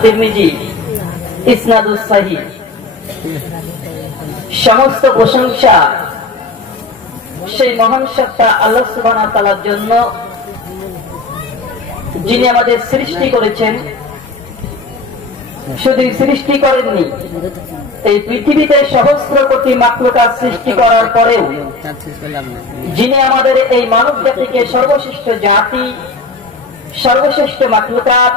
তিরমিজি ইসনাদুস সহিহ। সমস্ত প্রশংসা সেই মহান সত্তা আল্লাহ সুবহানাহু ওয়া তাআলার জন্য, যিনি আমাদের সৃষ্টি করেছেন। শুধু সৃষ্টি করেননি, এই পৃথিবীতে সহস্র কোটি মাখলুকাত সৃষ্টি করার পরেও যিনি আমাদের এই মানব জাতিকে সর্বশ্রেষ্ঠ জাতি, সর্বশ্রেষ্ঠ মাখলুকাত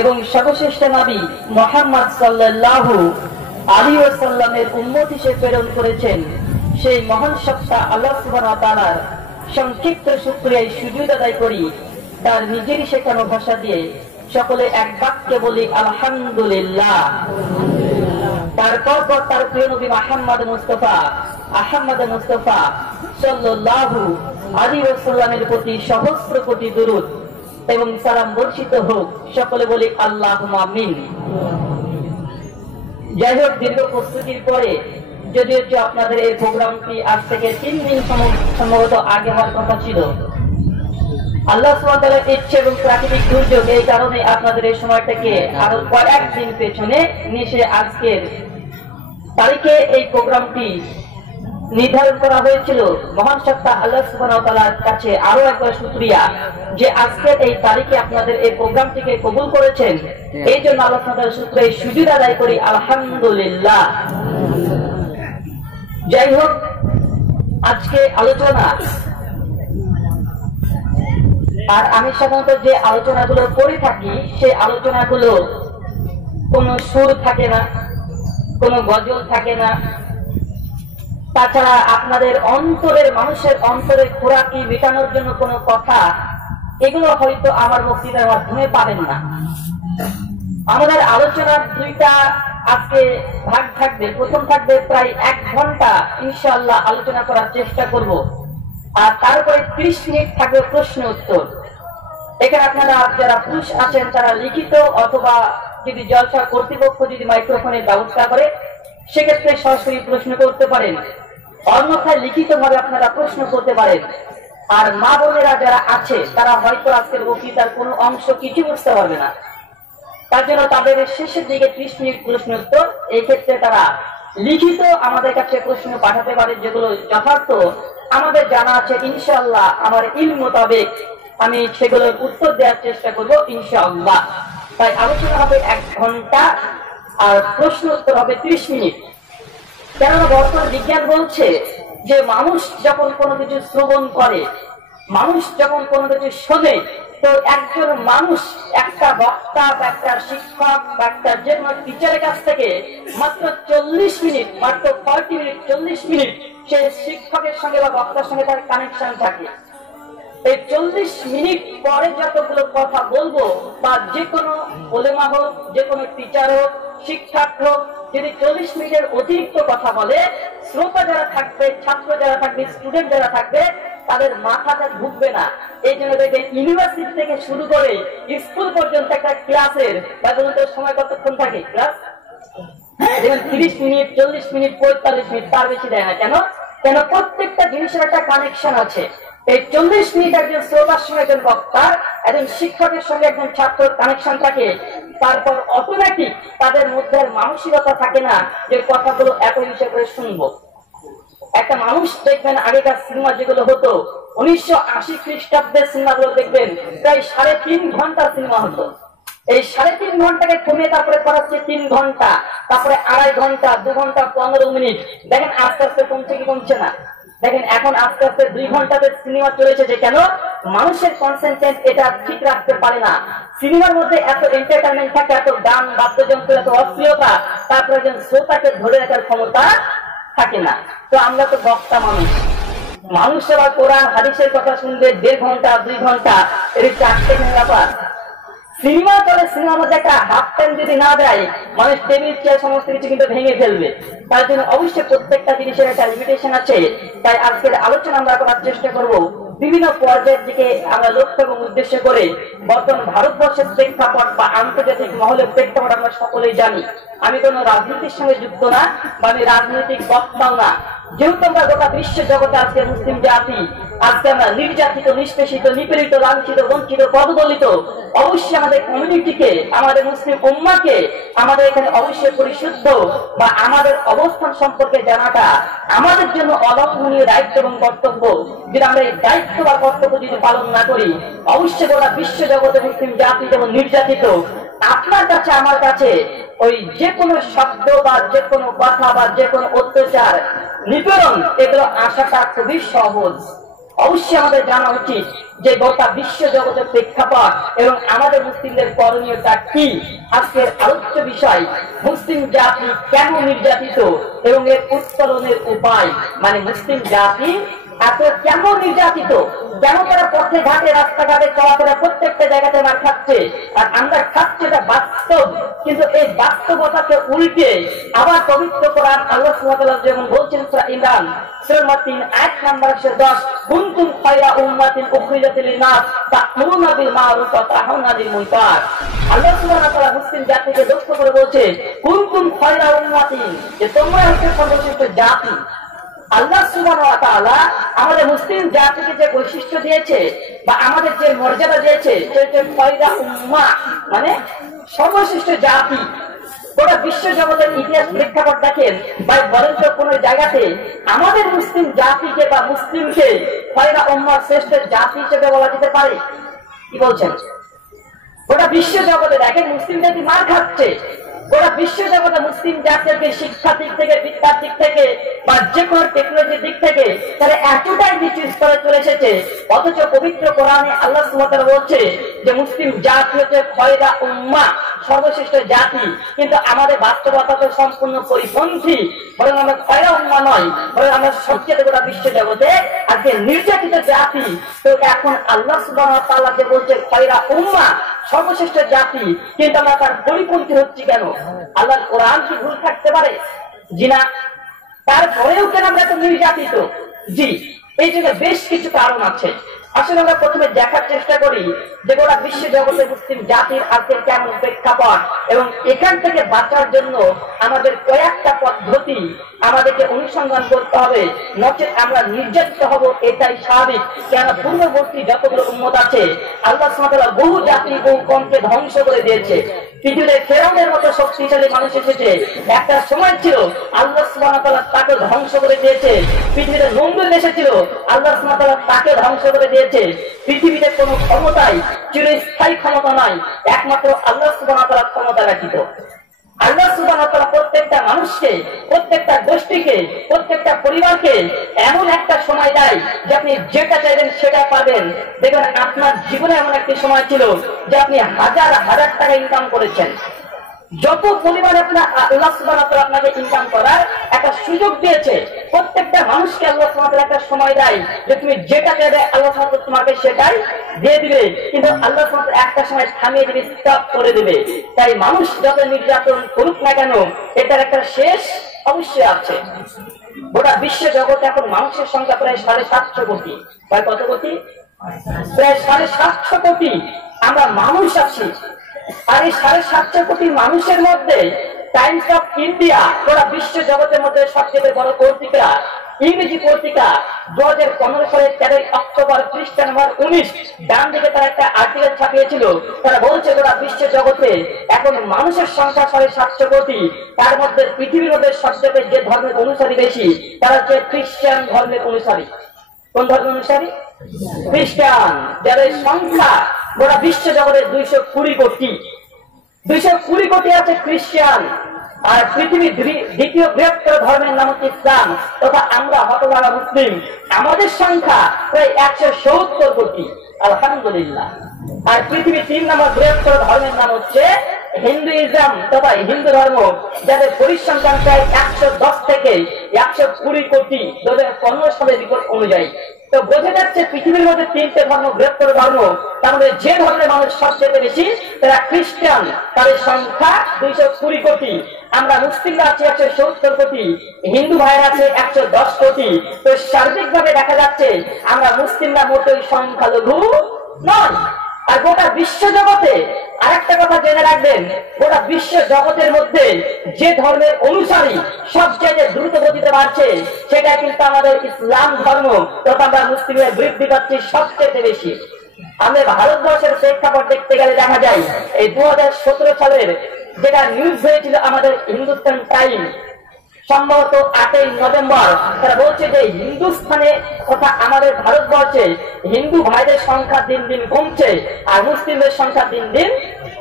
এবং সর্বশ্রেষ্ঠ নবী মুহাম্মদ সাল্লাল্লাহু আলাইহি ওয়াসাল্লামের উম্মত হিসেবে প্রেরণ করেছেন, সেই মহান সত্তা আল্লাহ সুবহানাহু ওয়া তাআলার সংক্ষিপ্ত শুকরিয়ায় সুজুদ আদায় করি। তার নিজেরই শেখানো ভাষা দিয়ে সকলে এক বাক্যে বলি আলহামদুলিল্লাহ। তারপর তার প্রিয় নবী মুহাম্মদ মুস্তাফা সাল্লাল্লাহু আলাইহি ওয়াসাল্লামের প্রতি সহস্র কোটি দুরূদ এবং সালাম বর্ষিত হোক। সকলে বলি আল্লাহুম্মা আমিন। যাই হোক, দীর্ঘ প্রস্তুতির পরে যদিও আপনাদের এই প্রোগ্রামটি আজ থেকে 3 দিন সম্ভবত আগে হওয়ার কথা ছিল, আল্লাহ সুবহানাহু ওয়া তাআলার ইচ্ছে এবং প্রাকৃতিক দুর্যোগ এই কারণে আপনাদের এই সময়টাকে আরো কয়েকদিন পেছনে নিয়ে আজকের তারিখে এই প্রোগ্রামটি নির্ধারণ করা হয়েছিল। মহান সত্তা আল্লাহ সুবহানাহু ওয়া তাআলার কাছে আরো একবার শুকরিয়া যে আজকের এই তারিখে আপনাদের এই প্রোগ্রামটিকে কবুল করেছেন। এই জন্য আল্লাহ সুবহানাহু ওয়া তাআলার শুকরিয়া সুজুদ আদায় করি আলহামদুলিল্লাহ। যাই হোক, আজকে আলোচনা, আর আমি সাধারণত যে আলোচনাগুলো করে থাকি সেই আলোচনাগুলো কোনো সুর থাকে না, কোনো গজল থাকে না, তাছাড়া আপনাদের অন্তরের, মানুষের অন্তরের খোরাকি মেটানোর জন্য কোনো কথা, এগুলো হয়তো আমার বক্তৃতার মাধ্যমে পাবেন না। আমাদের আলোচনার 2টা আজকে ভাগ থাকবে। প্রথম থাকবে প্রায় 1 ঘন্টা ইনশাআল্লাহ আলোচনা করার চেষ্টা করব, আর তারপরে 30 মিনিট থাকবে প্রশ্ন উত্তর। এখানে আপনারা যারা পুরুষ আছেন তারা লিখিত অথবা যদি জলসা কর্তৃপক্ষ যদি মাইক্রোফোনের ব্যবস্থা করে সেক্ষেত্রে সরাসরি প্রশ্ন করতে পারেন, অন্যথায় লিখিত ভাবে আপনারা প্রশ্ন করতে পারেন। আর মা বোনেরা যারা আছে তারা হয়তো আজকের বক্তৃতার কোনো অংশ কিছু বুঝতে পারবে না, তার জন্য তাদের শেষের দিকে 30 মিনিট প্রশ্ন উত্তর, এই ক্ষেত্রে তারা লিখিত আমাদের কাছে প্রশ্ন পাঠাতে পারে, যেগুলো যথার্থ আমাদের জানা আছে ইনশাআল্লাহ, আমার ইলম মোতাবেক আমি সেগুলোর উত্তর দেওয়ার চেষ্টা করবো ইনশাআল্লাহ। তাই আলোচনা হবে 1 ঘন্টা আর প্রশ্ন উত্তর হবে 30 মিনিট। কেননা বর্তমান বিজ্ঞান বলছে যে মানুষ যখন কোনো কিছু শ্রবণ করে, মানুষ যখন কোনো কিছু শোনে, তো একজন মানুষ একটা বক্তা বা একটা শিক্ষক বা একটা যে কোনো টিচারের কাছ থেকে মাত্র 40 মিনিট, মাত্র 40 মিনিট 40 মিনিট সে শিক্ষকের সঙ্গে বা বক্তার সঙ্গে তার কানেকশন থাকে। এই 40 মিনিট পরে যতগুলো কথা বলবো, বা যে কোনো ওলেমা হোক, যে কোনো টিচার হোক, শিক্ষক হোক, যদি 40 মিনিটের অতিরিক্ত কথা বলে, শ্রোতা যারা থাকবে, ছাত্র যারা থাকবে, স্টুডেন্ট যারা থাকবে, তাদের মাথাটা ঢুকবে না। এই জন্য দেখবেন ইউনিভার্সিটি থেকে শুরু করে স্কুল পর্যন্ত একটা ক্লাসের সময় কতক্ষণ থাকে? ক্লাস 30 মিনিট, 40 মিনিট, 45 মিনিট, তার বেশি দেয় না। কেন? প্রত্যেকটা জিনিসের একটা কানেকশন আছে। এই 40 মিনিট একজন শ্রোতার সঙ্গে একজন বক্তার, একজন শিক্ষকের সঙ্গে একজন ছাত্রের কানেকশন থাকে, তারপর অটোমেটিক তাদের মধ্যে মানসিকতা থাকে না যে কথাগুলো এত হিসেবে করে শুনবো। একটা মানুষ দেখবেন আগেকার সিনেমা যেগুলো হতো, 1980 খ্রিস্টাব্দের সিনেমাগুলো দেখবেন প্রায় 3.5 ঘন্টার সিনেমা হতো। এই 3.5 ঘন্টাকে কমে তারপরে করাচ্ছে 3 ঘন্টা, তারপরে 2.5 ঘন্টা, 2 ঘন্টা 15 মিনিট। দেখেন আস্তে আস্তে কমছে কি কমছে না? দেখেন এখন আস্তে আস্তে 2 ঘন্টাতে সিনেমা চলেছে। যে কেন? মানুষের কনসেন্ট্রেট এটা ঠিক রাখতে পারে না। সিনেমার মধ্যে এত এন্টারটেইনমেন্ট থাকে, এত গান, বাদ্যযন্ত্র, এত অশ্লীলতা, তারপরে একজন শ্রোতাকে ধরে রাখার ক্ষমতা থাকে না। তো আমরা তো বক্তা মানুষ আবার কোরআন হাদিসের কথা শুনবে 1.5 ঘন্টা 2 ঘন্টা, এর 4টে ব্যাপার। সিনেমা চলে, সিনেমার মধ্যে একটা হাফ টাইম যদি না দেয়, মানুষ টেবিল চেয়ার সমস্ত কিছু কিন্তু ভেঙে ফেলবে। তার জন্য অবশ্যই প্রত্যেকটা জিনিসের একটা লিমিটেশন আছে। তাই আজকের আলোচনা আমরা করার চেষ্টা করব বিভিন্ন পর্যায়ের দিকে আমরা লক্ষ্য এবং উদ্দেশ্য করে। বর্তমান ভারতবর্ষের প্রেক্ষাপট বা আন্তর্জাতিক মহলের প্রেক্ষাপট আমরা সকলেই জানি। আমি কোনো রাজনীতির সঙ্গে যুক্ত না, বা আমি রাজনৈতিক বক্তাও না। যেহেতু আমরা গোটা বিশ্ব জগতে আজকে মুসলিম জাতি, আজকে আমরা নির্যাতিত, নিষ্পেষিত, নিপীড়িত, লাঞ্ছিত, বঞ্চিত, পদদলিত। অবশ্যই আমাদের কমিউনিটিকে, আমাদের মুসলিম উম্মাহকে আমাদের এখানে অবশ্যই পরিশুদ্ধ বা আমাদের অবস্থান সম্পর্কে জানাটা আমাদের জন্য অলঙ্ঘনীয় দায়িত্ব এবং কর্তব্য। যদি আমরা এই দায়িত্ব বা কর্তব্য যদি পালন না করি, অবশ্যই গোটা বিশ্ব জগতে মুসলিম জাতি যেমন নির্যাতিত, আপনার কাছে আমার কাছে ওই যে কোনো শব্দ বা যে কোনো কথা বা যে কোনো অত্যাচার, নিপীড়ন, এগুলো আসাটা খুবই সহজ। অবশ্যই আমাদের জানা উচিত যে গোটা বিশ্ব জগতের প্রেক্ষাপট এবং আমাদের মুসলিমদের করণীয়টা কি। আজকের আলোচ্য বিষয় মুসলিম জাতি কেন নির্যাতিত এবং এর উত্তরণের উপায়। মানে মুসলিম জাতি এত কেন নির্যাতিত, কেন তারা পথে ঘাটে রাস্তাঘাটে চলাফেরা প্রত্যেকটা জায়গাতে মার খাচ্ছে, আর আমরা খাচ্ছি এটা বাস্তব। কিন্তু এই বাস্তবতাকে উল্টে আবার পবিত্র কোরআন আল্লাহ সুবহানাহু ওয়া তাআলা যেমন বলছেন সূরা ইমরান সূরা ৩ আয়াত নাম্বার ১১০, কুনতুম খায়রা উম্মাতিন উখরিজাত লিন-নাস তা'মুরুনা বিল মা'রুফ ওয়া তানহাউনা আনিল মুনকার। আল্লাহ সুবহানাহু ওয়া তাআলা মুসলিম জাতিকে লক্ষ্য করে বলছে কুনতুম খায়রা উম্মাতিন, যে তোমরা হচ্ছে সর্বশ্রেষ্ঠ জাতি। আল্লাহ সুবহানাহু ওয়া তাআলা আমাদের মুসলিম জাতিকে যে বৈশিষ্ট্য দিয়েছে বা আমাদের যে মর্যাদা দিয়েছে সেটা খায়রা উম্মাহ, মানে সর্বশ্রেষ্ঠ জাতি। গোটা বিশ্ব জগতের ইতিহাস প্রেক্ষাপট দেখেন বা বলেন তো কোন জায়গাতে আমাদের মুসলিম জাতিকে বা মুসলিমকে খায়রা উম্মাহ, শ্রেষ্ঠ জাতি হিসেবে বলা যেতে পারে? কি বলছেন? গোটা বিশ্ব জগতে দেখেন মুসলিম জাতি মার খাচ্ছে। গোটা বিশ্ব জগতে মুসলিম জাতিকে শিক্ষার দিক থেকে, বিদ্যার দিক থেকে বা যে কোনো টেকনোলজির দিক থেকে তারা এতটাই নিচু স্তরে চলে এসেছে, অথচ পবিত্র কোরআনে আল্লাহ সুবহানাহু ওয়া তাআলা বলছে যে মুসলিম জাতি হচ্ছে খায়রা উম্মাহ, সর্বশ্রেষ্ঠ জাতি। কিন্তু আমাদের বাস্তবতা তো সম্পূর্ণ পরিপন্থী। বরং আমরা খায়রা উম্মাহ নয়, বরং আমরা সবচেয়ে গোটা বিশ্ব জগতে আজকে নির্যাতিত জাতি। তো এখন আল্লাহ সুবহানাহু ওয়া তাআলা যে বলছে খায়রা উম্মাহ, সর্বশ্রেষ্ঠ জাতি, কিন্তু আমরা তার পরিপন্থী হচ্ছি কেন? আল্লাহর কোরআন কি ভুল থাকতে পারে? জি না। তারপরেও কেন আমরা তো নির্যাতিত? জি, এই জন্য বেশ কিছু কারণ আছে। আসলে আমরা প্রথমে দেখার চেষ্টা করি যে গোটা বিশ্ব জগতে মুসলিম জাতির আজকে কেমন প্রেক্ষাপট এবং এখান থেকে বাঁচার জন্য আমাদের কয়েকটা পদ্ধতি আমাদেরকে অনুসন্ধান করতে হবে, নচেত আমরা নির্যাতিত হব, এটাই স্বাভাবিক। কেন পূর্ববর্তী যতগুলো উম্মত আছে আল্লাহ সুবহানাহু ওয়া তাআলা বহু জাতি বহু কমকে ধ্বংস করে দিয়েছে। পৃথিবীতে ফেরাউনের মতো শক্তিশালী মানুষ এসেছে, একটা সময় ছিল আল্লাহ সুবহানাহু ওয়া তাআলা তাকে ধ্বংস করে দিয়েছে। পৃথিবীতে নমরুদ এসেছিল, আল্লাহ সুবহানাহু ওয়া তাআলা তাকে ধ্বংস করে দিয়েছে। পৃথিবীতে কোনো ক্ষমতাই চিরস্থায়ী ক্ষমতা নয়, একমাত্র আল্লাহ সুবহানাহু ওয়া তাআলা ক্ষমতা রাখিত। আল্লাহ সুবহানাহু ওয়া তাআলা প্রত্যেকটা মানুষকে, প্রত্যেকটা গোষ্ঠীকে, প্রত্যেকটা পরিবারকে এমন একটা সময় দেয় যে আপনি যেটা চাইবেন সেটা পাবেন। দেখবেন আপনার জীবনে এমন একটি সময় ছিল যে আপনি হাজার হাজার টাকা ইনকাম করেছেন। যত পরিমাণে আপনার আল্লাহ সুবহানাহু ওয়া তাআলা আপনাকে ইনকাম করার একটা সুযোগ দিয়েছে। প্রত্যেকটা মানুষকে আল্লাহ সুবহানাহু ওয়া তাআলা একটা সময় দেয় যে তুমি যেটা চাইবে আল্লাহ সুবহানাহু ওয়া তাআলা তোমাকে সেটাই দিয়ে দিবে, কিন্তু আল্লাহ সুবহানাহু ওয়া তাআলা একটা সময় থামিয়ে দিবে, স্টপ করে দিবে। তাই মানুষ যত নির্যাতন করুক না কেন, এটার একটা শেষ অবশ্যই আছে। গোটা বিশ্ব জগতে এখন মানুষের সংখ্যা প্রায় ৭৫০ কোটি। প্রায় কত কোটি? প্রায় ৭৫০ কোটি আমরা মানুষ আছি। আর এই ৭৫০ কোটি মানুষের মধ্যে টাইমস অফ ইন্ডিয়া গোটা বিশ্ব জগতের মধ্যে সবচেয়ে বড় পত্রিকা, ইংরেজি পত্রিকা, 2015 সালের 13 অক্টোবর খ্রিস্টান নম্বর 19 ডান দিকে তারা একটা আর্টিকেল ছাপিয়েছিল। তারা বলছে গোটা বিশ্ব জগতে এখন মানুষের সংখ্যা ৭৫০ কোটি। তার মধ্যে পৃথিবীর মধ্যে সবচেয়ে যে ধর্মের অনুসারী বেশি তারা হচ্ছে খ্রিস্টান ধর্মের অনুসারী। কোন ধর্মের অনুসারী? খ্রিস্টান। যাদের সংখ্যা গোটা বিশ্ব জগতে 220 কোটি। 220 কোটি আছে খ্রিস্টান। আর পৃথিবীর দ্বিতীয় বৃহত্তর ধর্মের নাম হচ্ছে ইসলাম, তথা আমরা হতভাগা মুসলিম। আমাদের সংখ্যা প্রায় 170 কোটি, আলহামদুলিল্লাহ। আর পৃথিবীর 3 নম্বর বৃহত্তর ধর্মের নাম হচ্ছে হিন্দুইজম তথা হিন্দু ধর্ম, যাদের পরিসংখ্যান প্রায় 110 থেকে 120 কোটি 2015 সালের রিপোর্ট অনুযায়ী। তো বোঝা যাচ্ছে পৃথিবীর মধ্যে 3টে ধর্ম, বৃহত্তর ধর্ম। তার মধ্যে যে ধর্মের মানুষ সবচেয়ে বেশি তারা খ্রিস্টান, তাদের সংখ্যা 220 কোটি। আমরা মুসলিমরা আছি 170 কোটি, হিন্দু ভাইরা আছে 110 কোটি। তো সার্বিকভাবে দেখা যাচ্ছে আমরা মুসলিমরা মোটেই সংখ্যালঘু নয়। আর গোটা বিশ্ব জগতে আরেকটা কথা জেনে রাখবেন, গোটা বিশ্ব জগতের মধ্যে যে ধর্মের অনুসারী সবচেয়ে দ্রুত গতিতে বাড়ছে সেটা কিন্তু আমাদের ইসলাম ধর্ম, তথা আমরা মুসলিমের বৃদ্ধি পাচ্ছি সবচেয়ে বেশি। আমাদের ভারতবর্ষের প্রেক্ষাপট দেখতে গেলে দেখা যায় এই 2017 সালের যেটা নিউজ হয়েছিল আমাদের হিন্দুস্তান টাইম, সম্ভবত 8ই নভেম্বর, তারা বলছে যে হিন্দুস্থানে তথা আমাদের ভারতবর্ষে হিন্দু ভাইদের সংখ্যা দিন দিন কমছে আর মুসলিমদের সংখ্যা দিন দিন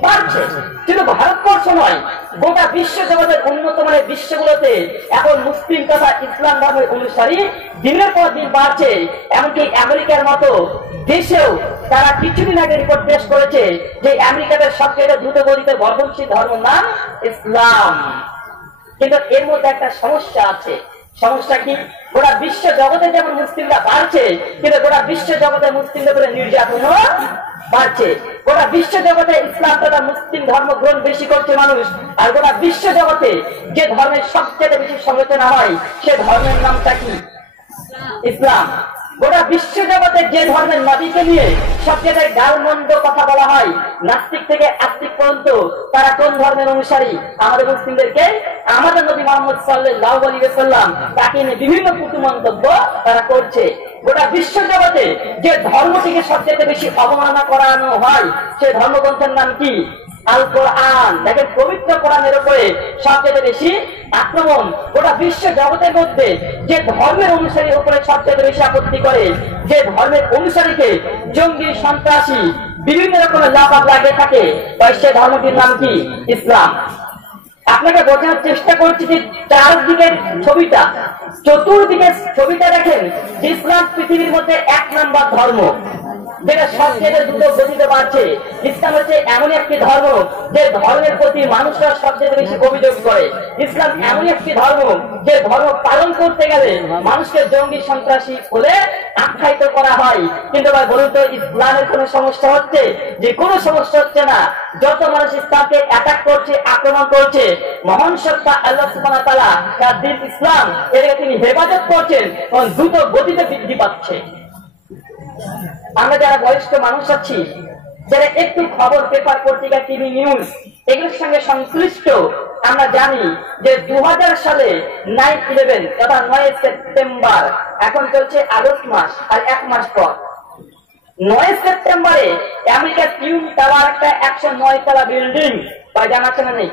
বাড়ছে। কিন্তু ভারতবর্ষ নয়, গোটা বিশ্ব জগতের উন্নত মানের বিশ্বগুলোতে এখন মুসলিম তথা ইসলাম ধর্মের অনুসারী দিনের পর দিন বাড়ছে। এমনকি আমেরিকার মতো দেশেও তারা কিছুদিন আগে রিপোর্ট পেশ করেছে যে আমেরিকাতে সবচেয়ে দ্রুত গতিতে বর্ধনশীল ধর্ম নাম ইসলাম। কিন্তু এর মধ্যে একটা সমস্যা আছে। সমস্যা কি? গোটা বিশ্ব জগতে যেমন মুসলিমরা বাড়ছে, কিন্তু গোটা বিশ্ব জগতে মুসলিমদের উপরে নির্যাতন বাড়ছে। গোটা বিশ্ব জগতে ইসলাম তথা মুসলিম ধর্ম গ্রহণ বেশি করছে মানুষ, আর গোটা বিশ্ব জগতে যে ধর্মের সবচেয়ে বেশি সমালোচনা হয় সে ধর্মের নামটা কি? ইসলাম। গোটা বিশ্ব জগতে যে ধর্মের নবীকে নিয়ে সবচেয়ে গালমন্দ কথা বলা হয়, নাস্তিক থেকে আস্তিক পর্যন্ত তারা কোন ধর্মের অনুসারী? আমাদের মুসলিমদেরকে আমাদের নবী মুহাম্মদ সাল্লাল্লাহু আলাইহি ওয়াসাল্লাম তাকে নিয়ে বিভিন্ন কটু মন্তব্য তারা করছে। গোটা বিশ্ব জগতে যে ধর্মটিকে সবচেয়ে বেশি অবমাননা করানো হয় সে ধর্মগ্রন্থের নাম কি? আল কোরআন। দেখেন, পবিত্র কোরআনের উপরে সবচেয়ে বেশি আক্রমণ। গোটা বিশ্ব জগতের মধ্যে যে ধর্মের অনুসারীর উপরে সবচেয়ে বেশি আপত্তি করে, যে ধর্মের অনুসারীকে জঙ্গি, সন্ত্রাসী বিভিন্ন রকমের লাফাত লাগে থাকে, সে ধর্মটির নাম কি? ইসলাম। আপনাকে বোঝানোর চেষ্টা করছি যে চারদিকের ছবিটা, চতুর্দিকে ছবিটা দেখেন, ইসলাম পৃথিবীর মধ্যে 1 নম্বর ধর্ম, যেটা সবচেয়ে দ্রুত গতিতে বাড়ছে। ইসলাম হচ্ছে এমন একটি ধর্ম যে ধর্মের প্রতি মানুষরা সবচেয়ে বেশি অভিযোগ করে। ইসলাম এমন একটি ধর্ম যে ধর্ম পালন করতে গেলে মানুষকে জঙ্গি, সন্ত্রাসী বলে আখ্যায়িত করা হয়। কিন্তু ভাই বলুন তো, ইসলামের কোন সমস্যা হচ্ছে? যে কোনো সমস্যা হচ্ছে না। যত মানুষ ইসলামকে অ্যাটাক করছে, আক্রমণ করছে, মহান সত্তা আল্লাহ সুবহানাহু ওয়া তাআলা তার দ্বীন ইসলাম এটাকে তিনি হেফাজত করছেন, দ্রুত গতিতে বৃদ্ধি পাচ্ছে। আমরা যারা বয়স্ক মানুষ আছি, যারা একটু খবর, পেপার, পত্রিকা, টিভি নিউজ এগুলোর সঙ্গে সংশ্লিষ্ট, আমরা জানি যে 2000 সালে 9/11 তথা 9 সেপ্টেম্বর, এখন চলছে আগস্ট মাস, আর 1 মাস পর 9 সেপ্টেম্বরে আমেরিকার টুইন টাওয়ার, একটা 109 তলা বিল্ডিং, জানা আছে না নেই?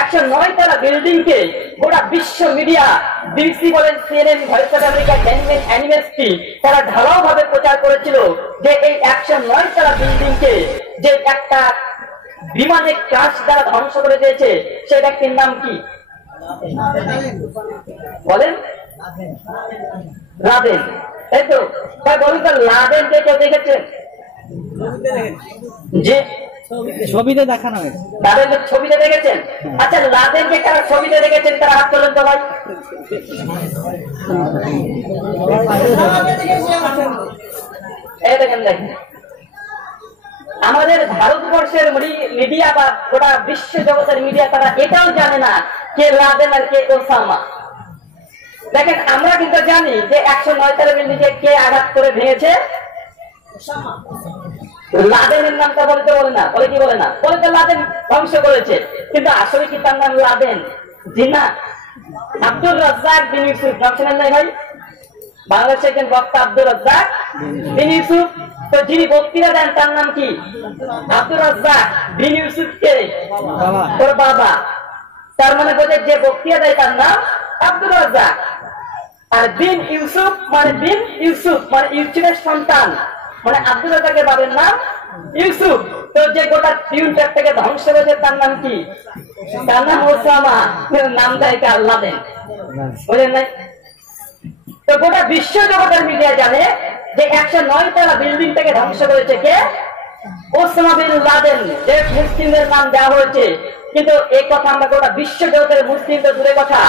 109 তলা বিল্ডিং কে গোটা বিশ্ব মিডিয়া, বিবিসি বলেন, সিএনএন, ভয়েস অফ আমেরিকা, ডেনমেন, এনএমএসটি, তারা ঢালাও ভাবে প্রচার করেছিল যে এই 109 তলা বিল্ডিং কে যে একটা বিমানের ক্রাশ দ্বারা ধ্বংস করে দিয়েছে সেই ব্যক্তির নাম কি? বলেন, লাদেন। তাই তো? বলুন তো, লাদেন কে কেউ দেখেছেন? যে ছবিতে দেখানো হয়েছে, তাদের ছবিতে দেখেছেন? আচ্ছা, লাদেনকে কারা ছবিতে দেখেছেন তারা হাত তোলেন তো ভাই। এই দেখেন, দেখেন, আমাদের ভারতবর্ষের মিডিয়া বা গোটা বিশ্ব জগতের মিডিয়া তারা এটাও জানে না কে লাদেন আর কে ওসামা। দেখেন, আমরা কিন্তু জানি যে 109 তলা বিল্ডিংকে কে আঘাত করে ভেঙেছে? লাদেনের নামটা বলতে বলে না, বলে কি বলে না, বলে তো লাদেন ধ্বংস করেছে, কিন্তু আসলে কি তার নাম লাদেন? জি না, আব্দুর রাজ্জাক বিন ইউসুফ। নাম শোনেন নাই ভাই? বাংলাদেশের একজন বক্তা আব্দুর রাজ্জাক বিন ইউসুফ। তো যিনি বক্তৃতা দেন তার নাম কি? আব্দুর রাজ্জাক বিন ইউসুফ কে? তোর বাবা। তার মানে বোঝে যে বক্তৃতা দেয় তার নাম আব্দুর রাজ্জাক। আর বিন ইউসুফ মানে ইউসুফের সন্তান, মানে আব্দুল রাজ্জাকের বাবার নাম ইউসুফ। তো যে গোটা টিউনটাকে ধ্বংস করেছে তার নাম কি? তার নাম ওসামা। নাম দেয় কে? আল্লাহ দেন, বুঝলেন নাই? তো গোটা বিশ্ব জগতের মিডিয়া জানে যে 109 তলা বিল্ডিংটাকে ধ্বংস করেছে কে? ওসামা বিন লাদেন, যে মুসলিমদের নাম দেওয়া হয়েছে। কিন্তু এই কথা আমরা গোটা বিশ্ব জগতের মুসলিমদের দূরে কথা,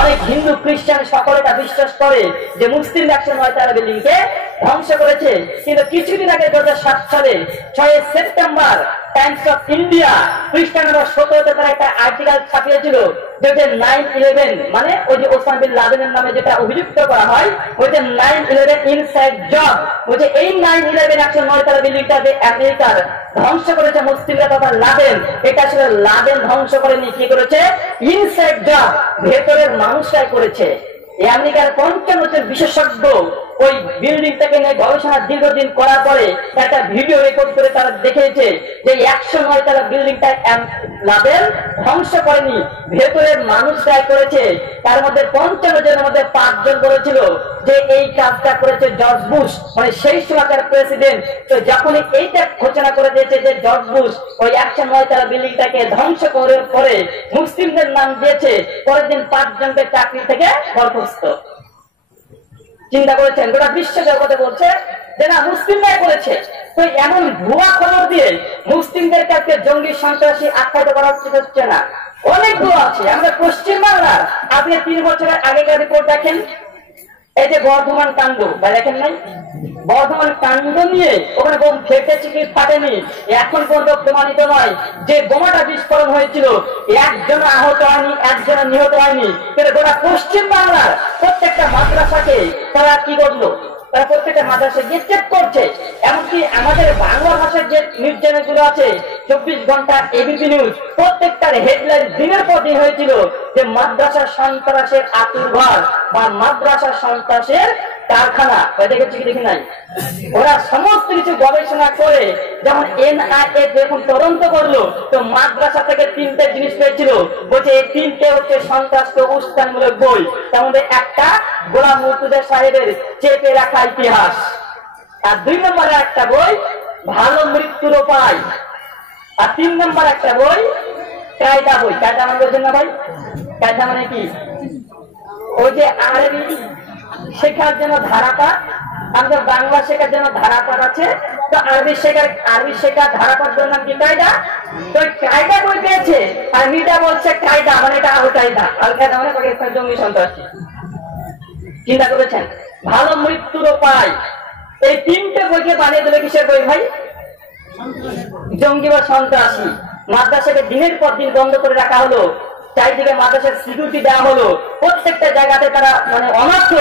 অনেক হিন্দু, খ্রিস্টান সকলে তা বিশ্বাস করে যে মুসলিম 109 তলা বিল্ডিং কে ধ্বংস করেছে। কিন্তু কিছুদিন আগে 2007 সালে 6 সেপ্টেম্বর টাইমস অফ ইন্ডিয়া খ্রিস্টান 17-তে তারা একটা আর্টিকেল ছাপিয়েছিল যে 9/11 মানে ওই যে ওসামা বিন লাদেনের নামে যেটা অভিযুক্ত করা হয় ওই যে 9/11 ইনসাইড জব, ওই যে এই 9/11 109 তলা বিল্ডিংটা যে আমেরিকার ধ্বংস করেছে মুসলিমরা তথা লাদেন, এটা আসলে লাদেন ধ্বংস করেনি, কি করেছে? ইনসাইড জব, ভেতরের মানুষরাই করেছে। এই আমেরিকার 55 বছর বিশেষজ্ঞ ওই বিল্ডিংটাকে নিয়ে গবেষণা দীর্ঘদিন করার পরে একটা ভিডিও রেকর্ড করে তারা দেখেছে যে 109 তলা বিল্ডিংটা লাদেন ধ্বংস করেনি, ভেতরের মানুষরাই করেছে। তার মধ্যে 55 জনের মধ্যে 5 জন বলেছিল যে এই কাজটা করেছে জর্জ বুশ, মানে সেই সময়কার প্রেসিডেন্ট। তো যখন এইটা ঘোষণা করে দিয়েছে যে জর্জ বুশ ওই 109 তলা বিল্ডিংটাকে ধ্বংস করে পরে মুসলিমদের নাম দিয়েছে, পরের দিন 5 জনকে চাকরি থেকে বরখাস্ত। চিন্তা করেছেন? গোটা বিশ্ব জগতে বলছে যে না মুসলিমরাই করেছে। তো এমন ভুয়া খবর দিয়ে মুসলিমদের কাছে জঙ্গি সন্ত্রাসী আখ্যায়িত করা হচ্ছে না, অনেকগুলো আছে। আমরা পশ্চিমবাংলার আপনি 3 বছরের আগেকার রিপোর্ট দেখেন, এই যে বর্ধমান কাণ্ড বা দেখেন নাই, বর্ধমান কাণ্ড নিয়ে ওখানে বোম ফেটেছে কি ফাটেনি এখন পর্যন্ত প্রমাণিত নয়। যে বোমাটা বিস্ফোরণ হয়েছিল একজন আহত হয়নি, একজন নিহত হয়নি, কিন্তু গোটা পশ্চিম বাংলার প্রত্যেকটা মাদ্রাসাকে তারা কি করলো? তারা প্রত্যেকটা মাদ্রাসা গিয়ে চেক করছে। এমনকি আমাদের বাংলা ভাষার যে নিউজ চ্যানেল গুলো আছে 24 ঘন্টা এবিপি নিউজ, প্রত্যেকটার হেডলাইন দিনের পর দিন হয়েছিল যে মাদ্রাসা সন্ত্রাসের আতুরঘর বা মাদ্রাসা সন্ত্রাসের কারখানা। দেখেছি কি দেখি নাই? ওরা সমস্ত কিছু গবেষণা করে, যেমন NIA যখন তদন্ত করলো তো মাদ্রাসা থেকে 3টে জিনিস পেয়েছিল, বলছে এই 3টে হচ্ছে সন্ত্রাস উস্কানিমূলক বই। তার মধ্যে একটা গোলাম মুর্তজা সাহেবের চেপে রাখা ইতিহাস, আর 2 নম্বরে একটা বই ভালো মৃত্যুর উপায়, আর 3 নম্বর একটা বই কায়দা বই। কায়দা মানে বোঝেন না ভাই? কায়দা মানে কি? ওই যে আরবি শেখার জন্য ধারাপাঠ, আমাদের বাংলা শেখার জন্য ধারাপাঠ আছে, তো আরবি শেখার ধারাপাঠের নাম কি? কায়দা। তো কায়দা বই পেয়েছে, আর মিটা বলছে কায়দা মানে এটা আল কায়দা, আল কায়দা মানে পাকিস্তান জঙ্গি সন্ত্রাসী। চিন্তা করেছেন? ভালো মৃত্যুর উপায়, এই 3টে বইকে বানিয়ে দিলে কিসের বই ভাই? জঙ্গি বা সন্ত্রাসী। মাদ্রাসাকে দিনের পর দিন বন্ধ করে রাখা হলো, চারিদিকে মাদ্রাসার সিকিউরিটি দেওয়া হলো, প্রত্যেকটা জায়গাতে তারা মানে অনার্থ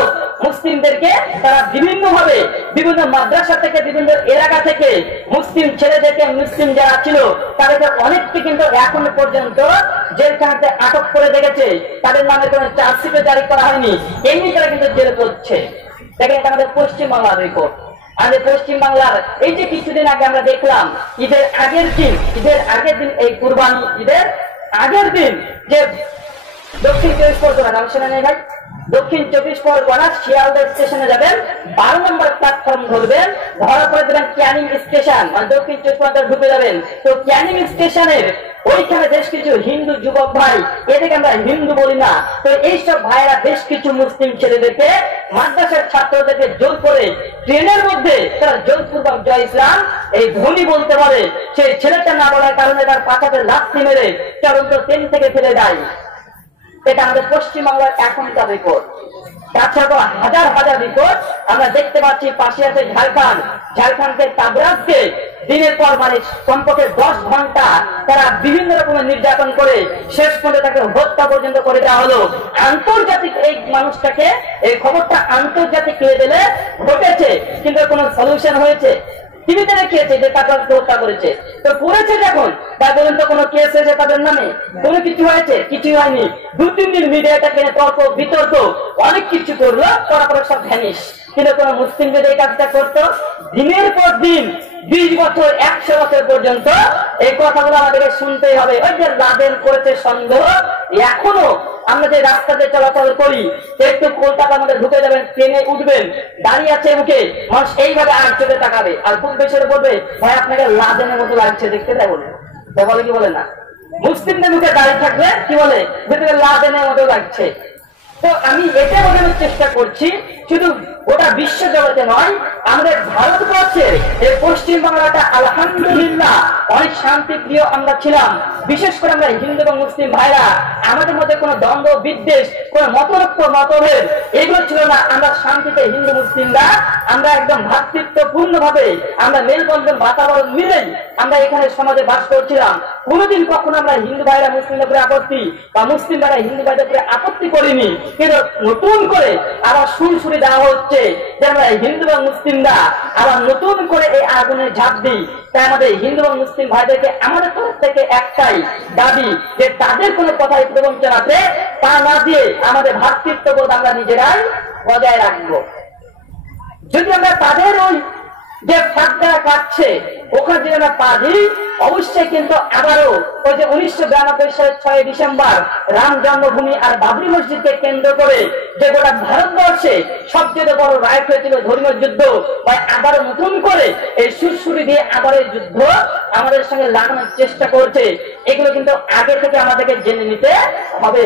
মুসলিমদেরকে তারা বিভিন্ন ভাবে বিভিন্ন মাদ্রাসা থেকে বিভিন্ন এলাকা থেকে মুসলিম ছেলেদেরকে, মুসলিম যারা ছিল তাদেরকে অনেককে কিন্তু এখন পর্যন্ত জেলখানাতে আটক করে দেখেছে, তাদের নামে কোনো চার্জশিটও জারি করা হয়নি, এমনি তারা কিন্তু জেলে পড়ছে। দেখেন এটা আমাদের পশ্চিমবাংলার রিপোর্ট। আমাদের পশ্চিমবাংলার এই যে কিছুদিন আগে আমরা দেখলাম ঈদের আগের দিন এই কুরবানি ঈদের আগের দিন যে দক্ষিণ 24 পরগনা নাম শোনা নেই ভাই? দক্ষিণ 24 পরগনা শিয়ালদা স্টেশনে যাবেন, 12 নম্বর প্ল্যাটফর্ম ধরবেন, ধরা পড়ে দেবেন ক্যানিং স্টেশন, মানে দক্ষিণ 24 পরগনা ঢুকে যাবেন। তো ক্যানিং স্টেশনের ওইখানে বেশ কিছু হিন্দু যুবক ভাই, এদেরকে আমরা হিন্দু বলি না, তো এইসব ভাইয়েরা বেশ কিছু মুসলিম ছেলেদেরকে, মাদ্রাসার ছাত্রদেরকে জোর করে ট্রেনের মধ্যে তারা জোরপূর্বক জয় ইসলাম এই ধ্বনি বলতে পারে, সেই ছেলেটা না বলার কারণে তার পাছাতে লাথি মেরে চলন্ত ট্রেন থেকে ফেলে দেয়। এটা আমাদের পশ্চিমবাংলার এখনকার রিপোর্ট। তাছাড়া হাজার হাজার রিপোর্ট আমরা দেখতে পাচ্ছি। পাশে আছে ঝাড়খণ্ডের তাবরাজকে দিনের পর মানে কমপক্ষে 10 ঘন্টা তারা বিভিন্ন রকমের নির্যাতন করে শেষ পর্যন্ত তাকে হত্যা পর্যন্ত করে দেওয়া হলো। আন্তর্জাতিক এই মানুষটাকে, এই খবরটা আন্তর্জাতিক লেভেলে ঘটেছে, কিন্তু কোনো সলিউশন হয়েছে? টিভিতে দেখিয়েছে যে তাকে হত্যা করেছে, তো করেছে যখন তাই বলুন তো কোনো কেস হয়েছে তাদের নামে? কোনো কিছু হয়েছে? কিছুই হয়নি। 2-3 দিন মিডিয়াটাকে তর্ক বিতর্ক অনেক কিছু করলো, করার পরে সব ভ্যানিশ। কিন্তু কোনো মুসলিম যদি এই কাজটা করতো দিনের পর দিন 20 বছর 100 বছর পর্যন্ত এই কথাগুলো আমাদেরকে শুনতেই হবে। ওই যে লাদেন করেছে সন্দেহ, এখনো আমরা যে রাস্তাতে চলাচল করি, একটু কলকাতার মধ্যে ঢুকে যাবেন, ট্রেনে উঠবেন, দাঁড়িয়ে আছে মুখে মানুষ এইভাবে আর চোখে তাকাবে, আর খুব বেশি বলবে ভাই আপনাকে লাদেনের মতো লাগছে দেখতে, তাই বলে বলে কি বলে না? মুসলিমদের মুখে দাঁড়িয়ে থাকবে কি বলে, ভেতরে লাদেনের মতো লাগছে। তো আমি এটা বোঝানোর চেষ্টা করছি, শুধু গোটা বিশ্ব জগতে নয়, আমাদের ভারতবর্ষ ভারতবর্ষের এই পশ্চিম বাংলাটা আলহামদুলিল্লাহ অনেক শান্তি প্রিয় আমরা ছিলাম। বিশেষ করে আমরা হিন্দু এবং মুসলিম ভাইরা আমাদের মধ্যে কোনো দ্বন্দ্ব বিদ্বেষ, কোনো মতভেদ এগুলো ছিল না। আমরা শান্তিতে হিন্দু মুসলিমরা আমরা একদম ভ্রাতৃত্বপূর্ণ ভাবে আমরা মেলবন্ধন বাতাবরণ মিলেই আমরা এখানে সমাজে বাস করছিলাম। কোনোদিন কখনো আমরা হিন্দু ভাইরা মুসলিমদের উপরে আপত্তি বা মুসলিম ভাইরা হিন্দু ভাইদের উপরে আপত্তি করিনি। কিন্তু নতুন করে আবার সুরসুরি দেওয়া হচ্ছে যে আমরা হিন্দু এবং মুসলিমরা আবার নতুন করে এই আগুনে ঝাঁপ দিই। তাই আমাদের হিন্দু এবং মুসলিম ভাইদেরকে আমাদের তরফ থেকে একটাই দাবি যে তাদের কোনো কথায় প্রবঞ্চনাতে পা না দিয়ে আমাদের ভ্রাতৃত্ববোধ আমরা নিজেরাই বজায় রাখবো। যদি আমরা তাদের ওই যে ফাঁকটা কাটছে ওখানে যদি আমরা পা দিই, অবশ্যই কিন্তু আবারও ওই যে 1992 সালের 6 ডিসেম্বর রাম জন্মভূমি আর বাবরি মসজিদকে কেন্দ্র করে যে গোটা ভারতবর্ষে সবচেয়ে বড় রাইট হয়েছিল ধর্মীয় যুদ্ধ, আবারও নতুন করে এই সুরসুরি দিয়ে আবার এই যুদ্ধ আমাদের সঙ্গে লাগানোর চেষ্টা করছে। এগুলো কিন্তু আগে থেকে আমাদেরকে জেনে নিতে হবে।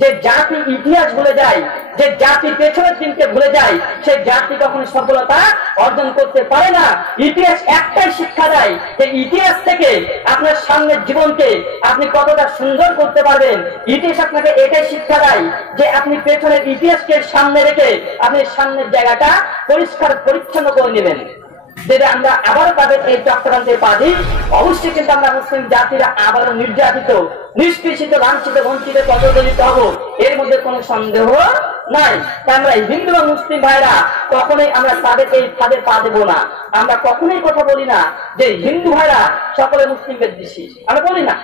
যে জাতি ইতিহাস ভুলে যায়, যে জাতি পেছনের দিনকে ভুলে যায়, সে জাতি কখনো সফলতা অর্জন করতে পারে না। ইতিহাস একটাই শিক্ষা দেয় যে ইতিহাস থেকে আপনার সামনের জীবনকে আপনি কতটা সুন্দর করতে পারবেন। ইতিহাস আপনাকে এটাই শিক্ষা দেয় যে আপনি পেছনের ইতিহাসকে সামনে রেখে আপনি সামনের জায়গাটা পরিষ্কার পরিচ্ছন্ন করে নেবেন। যেটা আমরা আবারও তাদের এই চক্রান্তে পাই, অবশ্যই কিন্তু আমরা মুসলিম জাতিরা আবারও নির্যাতিত, নিষ্পেষিত, লাঞ্ছিত, বঞ্চিত, পদদলিত হব, এর মধ্যে কোনো সন্দেহ নাই। তাই আমরা হিন্দু বা মুসলিম ভাইরা কখনোই আমরা তাদের এই ফাঁদে পা দেবো না। আমরা কখনোই কথা বলি না যে হিন্দু ভাইরা সকলে মুসলিমকে দিচ্ছি, আমরা বলি না।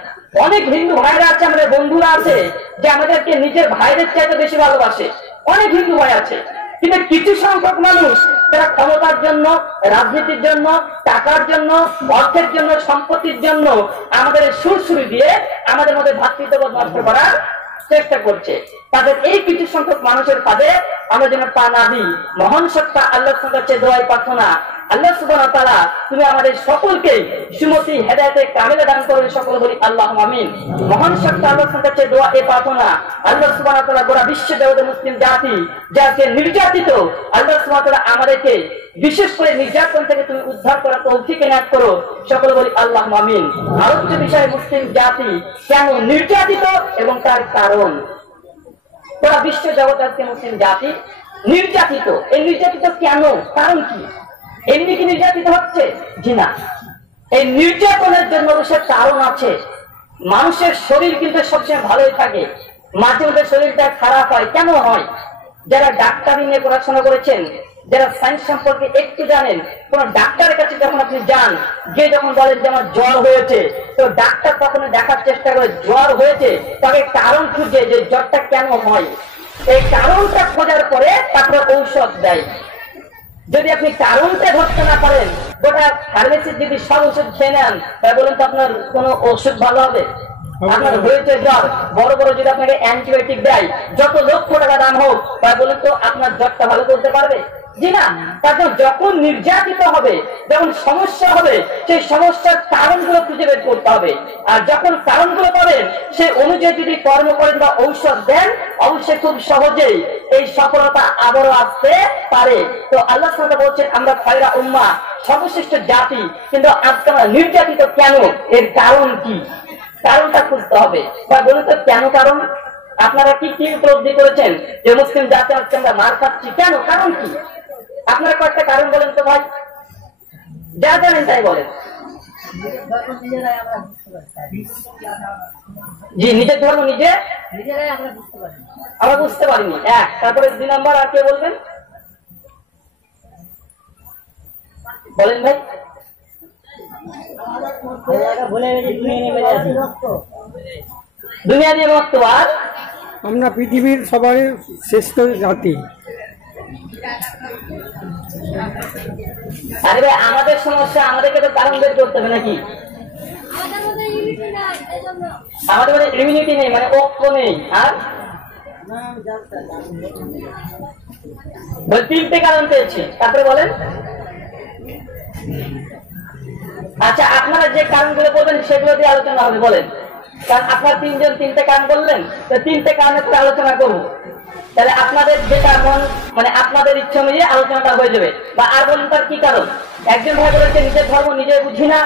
অনেক হিন্দু ভাইরা আছে, আমাদের বন্ধুরা আছে যে আমাদেরকে নিজের ভাইদের চাইতে বেশি ভালোবাসে। অনেক হিন্দু ভাই আছে, কিন্তু কিছু সংখ্যক মানুষ তারা ক্ষমতার জন্য, রাজনীতির জন্য, টাকার জন্য, অর্থের জন্য, সম্পত্তির জন্য আমাদের সুরসুরি দিয়ে আমাদের মধ্যে ভ্রাতৃত্ববোধ নষ্ট করার চেষ্টা করছে। তাদের এই কিছু সংখ্যক মানুষের কাজে আমরা যেন পা না দিই। মহান সত্তা আল্লাহর কাছে দোয়াই প্রার্থনা, আল্লাহ সুবহানাহু ওয়া তাআলা তুমি আমাদের সকলকে সুমতি হেদায়েতে কামিলা দান করুন। সকল বলি আল্লাহুম্মা আমিন। মহান সত্তা আল্লাহর কাছে দোয়া এই প্রার্থনা, আল্লাহ সুবহানাহু ওয়া তাআলা গোটা বিশ্ব জগতের মুসলিম জাতি যাকে নির্যাতিত, আল্লাহ সুবহানাহু ওয়া তাআলা আমাদেরকে বিশেষ করে নির্যাতন থেকে তুমি উদ্ধার করার তৌফিক এনায়েত করো। সকল বলি আল্লাহুম্মা আমিন। আরেকটি বিষয়, মুসলিম জাতি কেন নির্যাতিত এবং তার কারণ। গোটা বিশ্ব জগৎ আজকে মুসলিম জাতি নির্যাতিত। এই নির্যাতিত কেন, কারণ কি? এমনি কি নির্যাতিত হচ্ছে? জি না, এই নির্যাতনের জন্য অবশ্যই কারণ আছে। মানুষের শরীর কিন্তু সবসময় ভালোই থাকে, মাঝে মধ্যে শরীরটা খারাপ হয়। কেন হয়? যারা ডাক্তারি নিয়ে পড়াশোনা করেছেন, যারা সায়েন্স সম্পর্কে একটু জানেন, কোন ডাক্তারের কাছে যখন আপনি যান, যে যখন বলেন যে আমার জ্বর হয়েছে, তো ডাক্তার তখন দেখার চেষ্টা করে জ্বর হয়েছে, তবে কারণ খুঁজে যে জ্বরটা কেন হয়। এই কারণটা খোঁজার পরে তারপরে ঔষধ দেয়। যদি আপনি কারণটা ধরতে না পারেন, গোটা ফার্মেসির যদি সব ওষুধ খেয়ে নেন, তাই বলেন তো আপনার কোন ওষুধ ভালো হবে? আপনার হয়েছে জ্বর, বড় বড় যদি আপনাকে অ্যান্টিবায়োটিক দেয়, যত লক্ষ টাকা দাম হোক, তাই বলেন তো আপনার জ্বরটা ভালো করতে পারবে? জি না। তারপর যখন নির্যাতিত হবে, যখন সমস্যা হবে, সেই সমস্যার কারণগুলো খুঁজে বের করতে হবে। আর যখন কারণগুলো পাবেন, সেই অনুযায়ী যদি কর্ম করেন বা ঔষধ দেন, অবশ্যই খুব সহজেই এই সফলতা আবারও আসতে পারে। তো আল্লাহ সুবহানাহু বলছেন আমরা খয়রা উম্মাহ, সর্বশ্রেষ্ঠ জাতি, কিন্তু আজকে আমরা নির্যাতিত কেন, এর কারণ কি? কারণটা খুঁজতে হবে। বা বলুন তো কেন কারণ? আপনারা কি কি উপলব্ধি করেছেন যে মুসলিম জাতি আজকে আমরা মার খাচ্ছি? কেন, কারণ কি? আপনারা কয়েকটা কারণ বলেন তো ভাই, যা জানেন তাই বলেন। জি, নিজের ধর্ম নিজেরাই আমরা বুঝতে পারিনি। এক, তারপরে 2 নম্বর আর কে বলবেন? বলেন ভাই। দুনিয়া নিয়ে মত। আর আমরা পৃথিবীর সবার শ্রেষ্ঠ জাতি। আরে ভাই, আমাদের সমস্যা, আমাদেরকে তো কারণ বের করতে হবে নাকি? আমাদের মধ্যে ইমিউনিটি নেই, মানে ঐক্য নেই। আর 3টে কারণ পেয়েছি, তারপরে বলেন। আচ্ছা, আপনারা যে কারণগুলো বলবেন সেগুলো দিয়ে আলোচনা হবে, বলেন। কারণ আপনার তিনজন তিনটে কারণ বললেন, তো তিনটে কারণে করে আলোচনা করবো। তাহলে আপনাদের যেটা মন মানে আপনাদের ইচ্ছা অনুযায়ী আলোচনাটা হয়ে যাবে। বা আর বলুন তার কি কারণ? একজন ভাই বলেছে নিজের ধর্ম নিজে বুঝি না,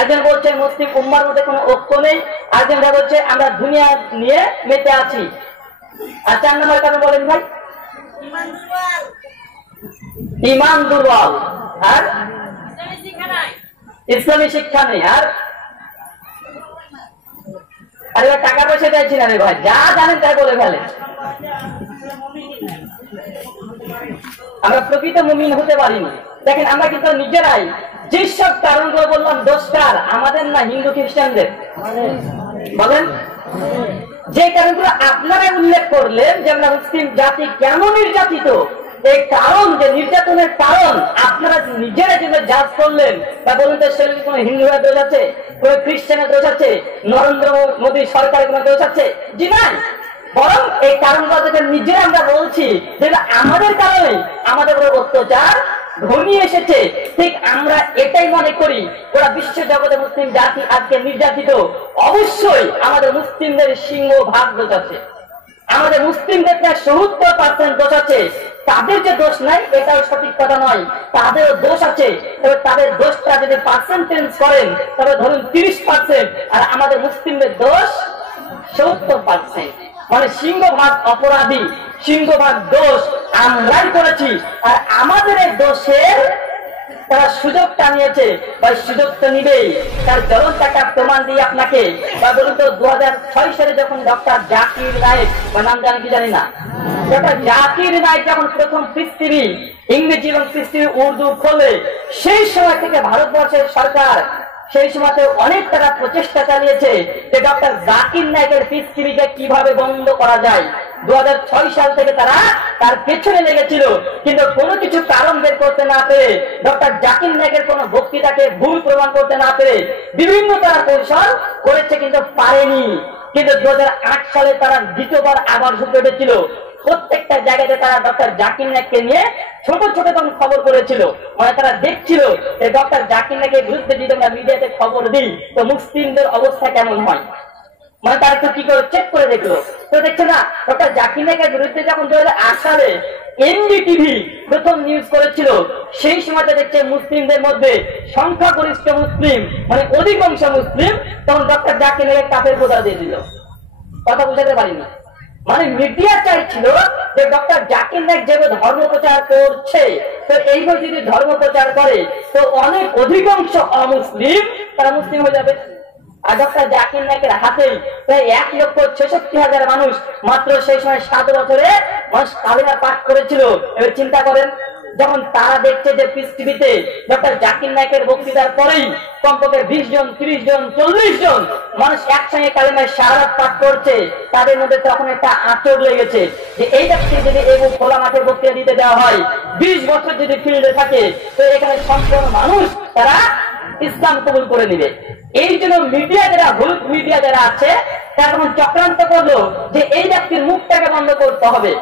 একজন বলছে মুসলিম উম্মার মধ্যে কোনো ঐক্য নেই, আরেকজন ভাই বলছে আমরা দুনিয়া নিয়ে মেতে আছি। আর 4 নম্বর কারণ বলেন ভাই? ইমান দুর্বল আর ইসলামী শিক্ষা নেই। আর আরে টাকা পয়সা চাইছি না রে ভাই, যা জানেন তাই বলে ফেলেন। আমরা প্রকৃত মুমিন হতে পারিনি। দেখেন আমরা কিন্তু নিজেরাই যেসব কারণগুলো বললাম দোষকার আমাদের না হিন্দু খ্রিস্টানদের বলেন, যে কারণগুলো আপনারা উল্লেখ করলেন যে আমরা মুসলিম জাতি কেন নির্যাতিত, এই কারণ যে নির্যাতনের কারণ আপনারা নিজেরা যেগুলো জাজ করলেন, তা বলুন তো সেগুলো কোনো হিন্দুরা দোষ আছে, কোনো খ্রিস্টানের দোষ আছে, নরেন্দ্র মোদী সরকারের কোনো দোষ আছে? জি না। বরং এই কারণগুলো যেটা নিজেরা আমরা বলছি যেটা আমাদের কারণে আমাদের উপর অত্যাচার ঘনিয়ে এসেছে, ঠিক আমরা এটাই মনে করি ওরা বিশ্ব জগতে মুসলিম জাতি আজকে নির্যাতিত। অবশ্যই আমাদের মুসলিমদের সিংহভাগ দোষ আছে, আমাদের মুসলিমদের প্রায় 70% দোষ আছে। তাদের যে দোষ নাই এটাও সঠিক কথা নয়, তাদেরও দোষ আছে। তবে তাদের দোষটা যদি পার্সেন্টেজ করেন তবে ধরুন 30%, আর আমাদের মুসলিমদের দোষ 70%। মানে সিংহভাগ অপরাধী, সিংহভাগ দোষ আমরাই করেছি। আর আমাদের এই দোষের তারা সুযোগটা নিয়েছে, বা সুযোগটা নিবেই। তার জ্বলন্ত একটা প্রমাণ দিয়ে আপনাকে বা বলুন তো 2006 সালে যখন ডক্টর জাকির নায়েক বা নাম জানি কি জানি না, ডক্টর জাকির নায়েক যখন প্রথম পৃথিবী ইংরেজি এবং পৃথিবী উর্দু খোলে, সেই সময় থেকে ভারতবর্ষের সরকার সেই সময়তে অনেক তারা প্রচেষ্টা চালিয়েছে যে ডক্টর জাকির নায়েকের পৃথিবীকে কিভাবে বন্ধ করা যায়। 2006 সাল থেকে তারা তার পেছনে লেগেছিল, কিন্তু কোনো কিছু কারণ বের করতে না পেরে, ডক্টর জাকির নায়েকের কোনো বক্তৃতাকে ভুল প্রমাণ করতে না পেরে বিভিন্ন তারা কৌশল করেছে, কিন্তু পারেনি। কিন্তু 2008 সালে তারা দ্বিতীয়বার আবার ঝুঁকে উঠেছিল। প্রত্যেকটা জায়গাতে তারা ডক্টর জাকির নায়েককে নিয়ে ছোট ছোট তখন খবর করেছিল। মানে তারা দেখছিল যে ডক্টর জাকির নায়েকের বিরুদ্ধে যদি আমরা মিডিয়াতে খবর দিই তো মুসলিমদের অবস্থা কেমন হয়। মানে তারা তো কি করে চেক করে দেখলো, তো দেখছে না ডক্টর জাকির নায়েকের বিরুদ্ধে যখন 2008 সালে এনডিটিভি প্রথম নিউজ করেছিল, সেই সময়তে দেখছে মুসলিমদের মধ্যে সংখ্যাগরিষ্ঠ মুসলিম মানে অধিকাংশ মুসলিম তখন ডক্টর জাকির নায়েকের কাফের প্রচার দিয়ে দিল। কথা বুঝাতে পারিনি। মানে মিডিয়া চাইছিল যে ডক্টর জাকির নায়েক যেভাবে ধর্ম প্রচার করছে, তো এইভাবে যদি ধর্ম প্রচার করে তো অনেক অধিকাংশ অমুসলিম তারা মুসলিম হয়ে যাবে। আর ডক্টর জাকির নায়েকের হাতেই প্রায় 1,66,000 মানুষ মাত্র সেই সময় 7 বছরে মানুষ কালিমা পাঠ করেছিল। এবার চিন্তা করেন, যখন তারা দেখছে যে পৃথিবীতে ডক্টর জাকির নায়েকের বক্তৃতার পরেই কমপক্ষে 20 জন, 30 জন, 40 জন মানুষ একসঙ্গে কালিমায় শাহাদাত পাঠ করছে, তাদের মধ্যে তখন একটা আঁচড় লেগেছে যে এই ব্যক্তি যদি এই খোলা মাঠে বক্তৃতা দিতে দেওয়া হয়, 20 বছর যদি ফিল্ডে থাকে, তো এখানে সম্পূর্ণ মানুষ তারা ইসলাম কবুল করে নিবে। এই জন্য মিডিয়া যারা হলুদ মিডিয়া যারা আছে তারা তখন চক্রান্ত করলো যে এই ব্যক্তির মুখটাকে বন্ধ করতে হবে।